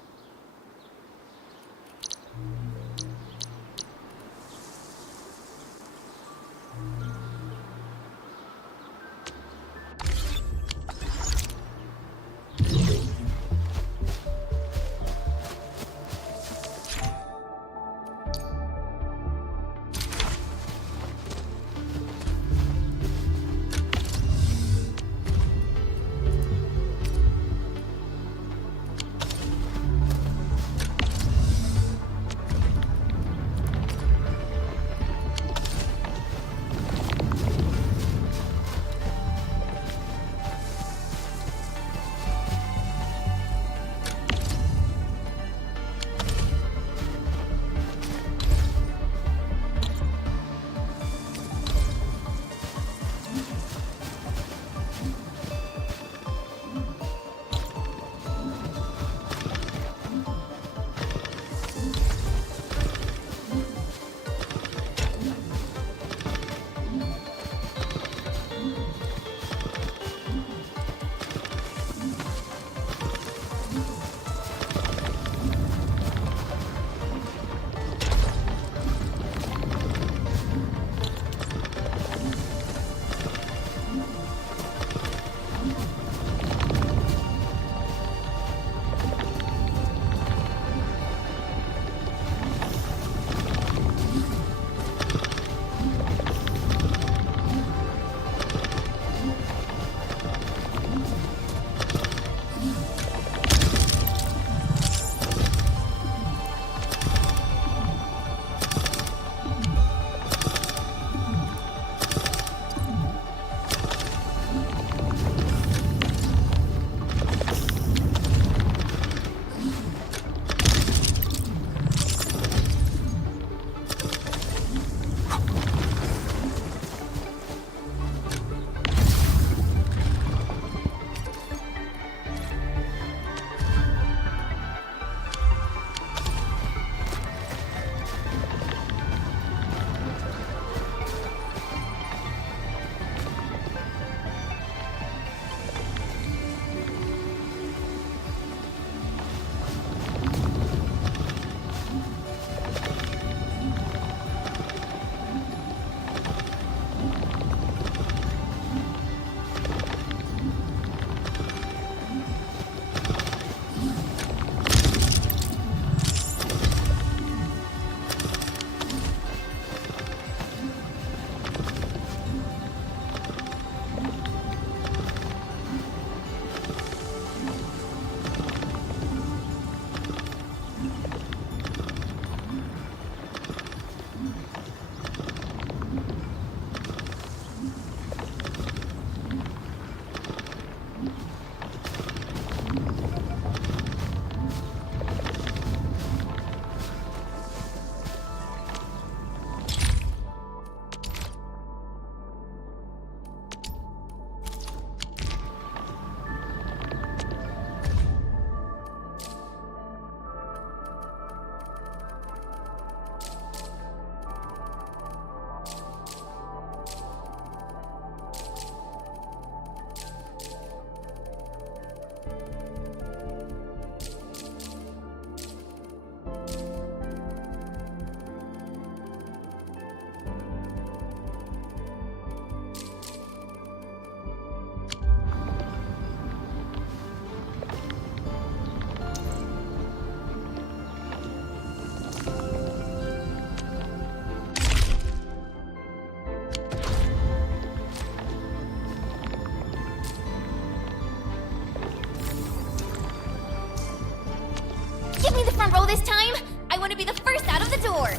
this time, I want to be the first out of the door.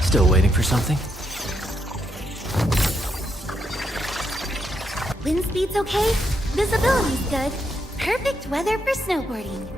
Still waiting for something? Wind speed's okay, visibility's good. Perfect weather for snowboarding.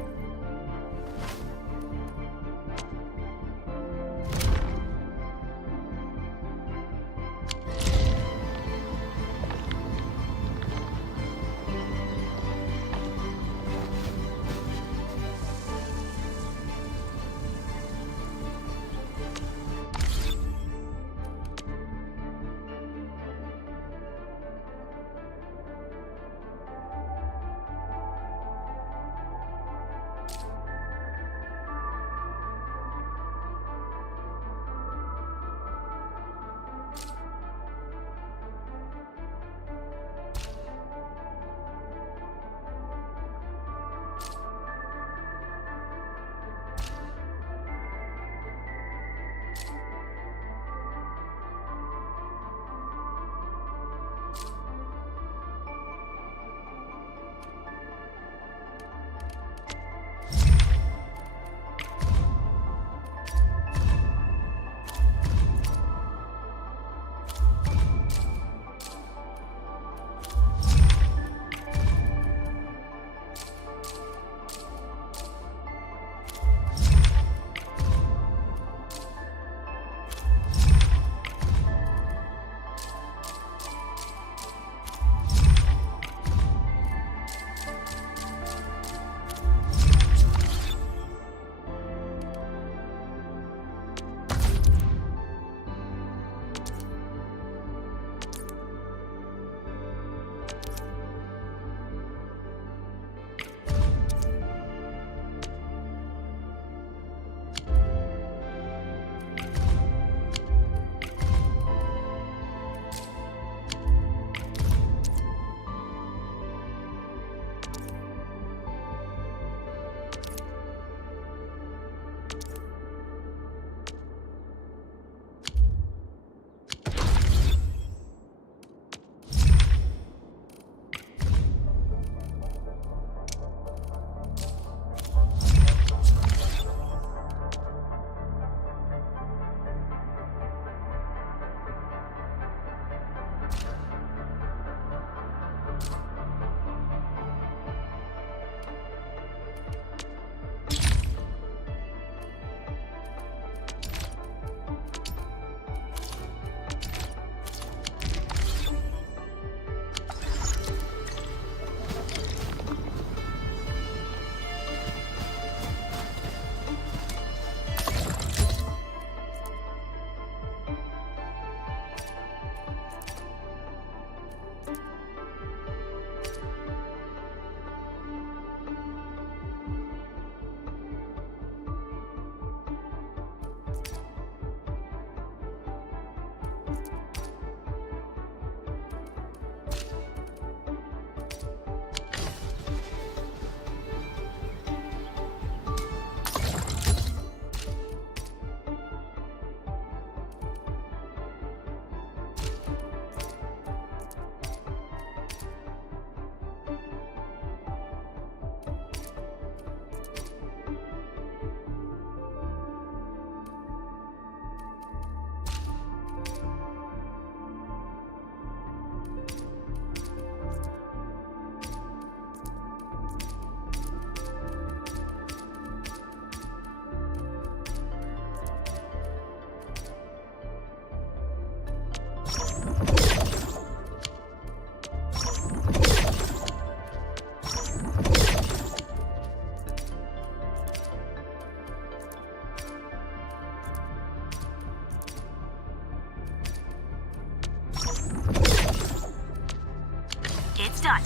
It's done.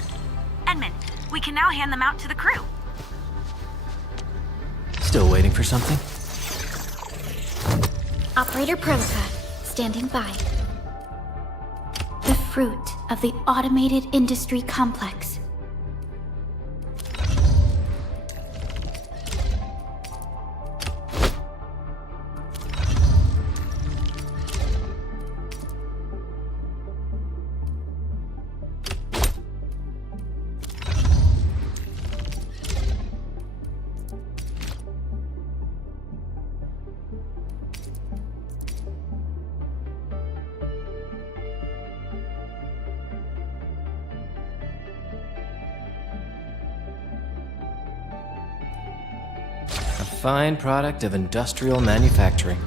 Edmund, we can now hand them out to the crew. Still waiting for something? Operator Proka, standing by. The fruit of the automated industry complex. fine product of industrial manufacturing.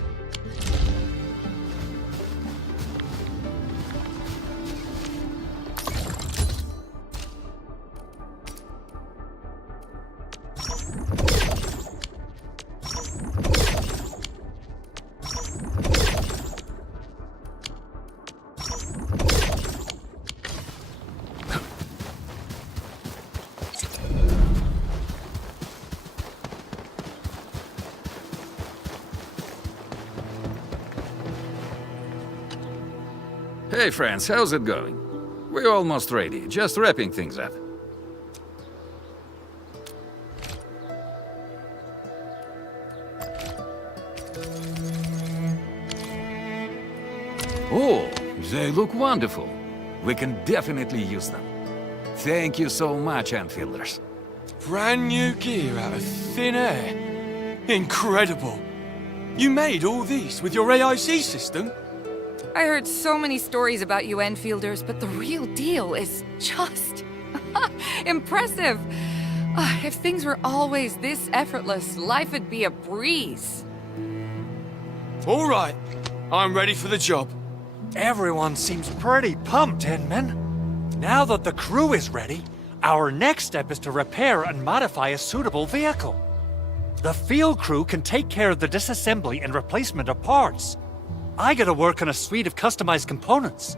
Hey friends, how's it going? We're almost ready, just wrapping things up. Oh, they look wonderful. We can definitely use them. Thank you so much, Enfielders. Brand new gear out of thin air. Incredible. You made all these with your AIC system? I heard so many stories about you Enfielders, but the real deal is just impressive. If things were always this effortless, life would be a breeze. All right, I'm ready for the job. Everyone seems pretty pumped, Inman. Now that the crew is ready, our next step is to repair and modify a suitable vehicle. The field crew can take care of the disassembly and replacement of parts. I gotta work on a suite of customized components.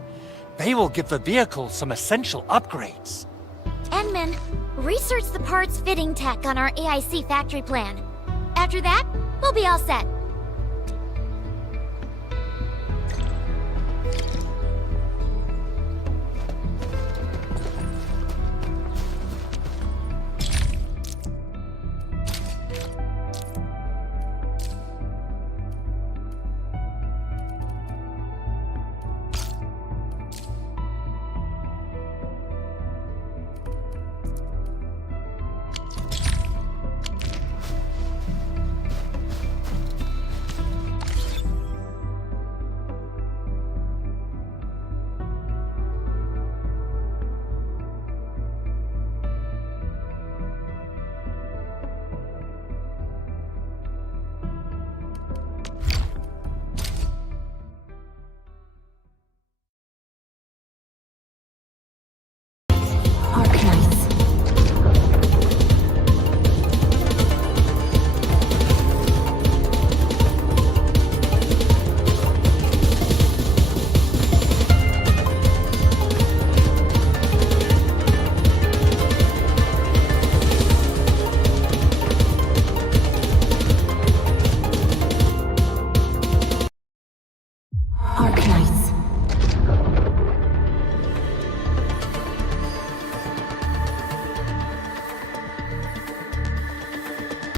They will give the vehicle some essential upgrades. Enman, research the parts fitting tech on our AIC factory plan. After that, we'll be all set. Arknights. Arknights.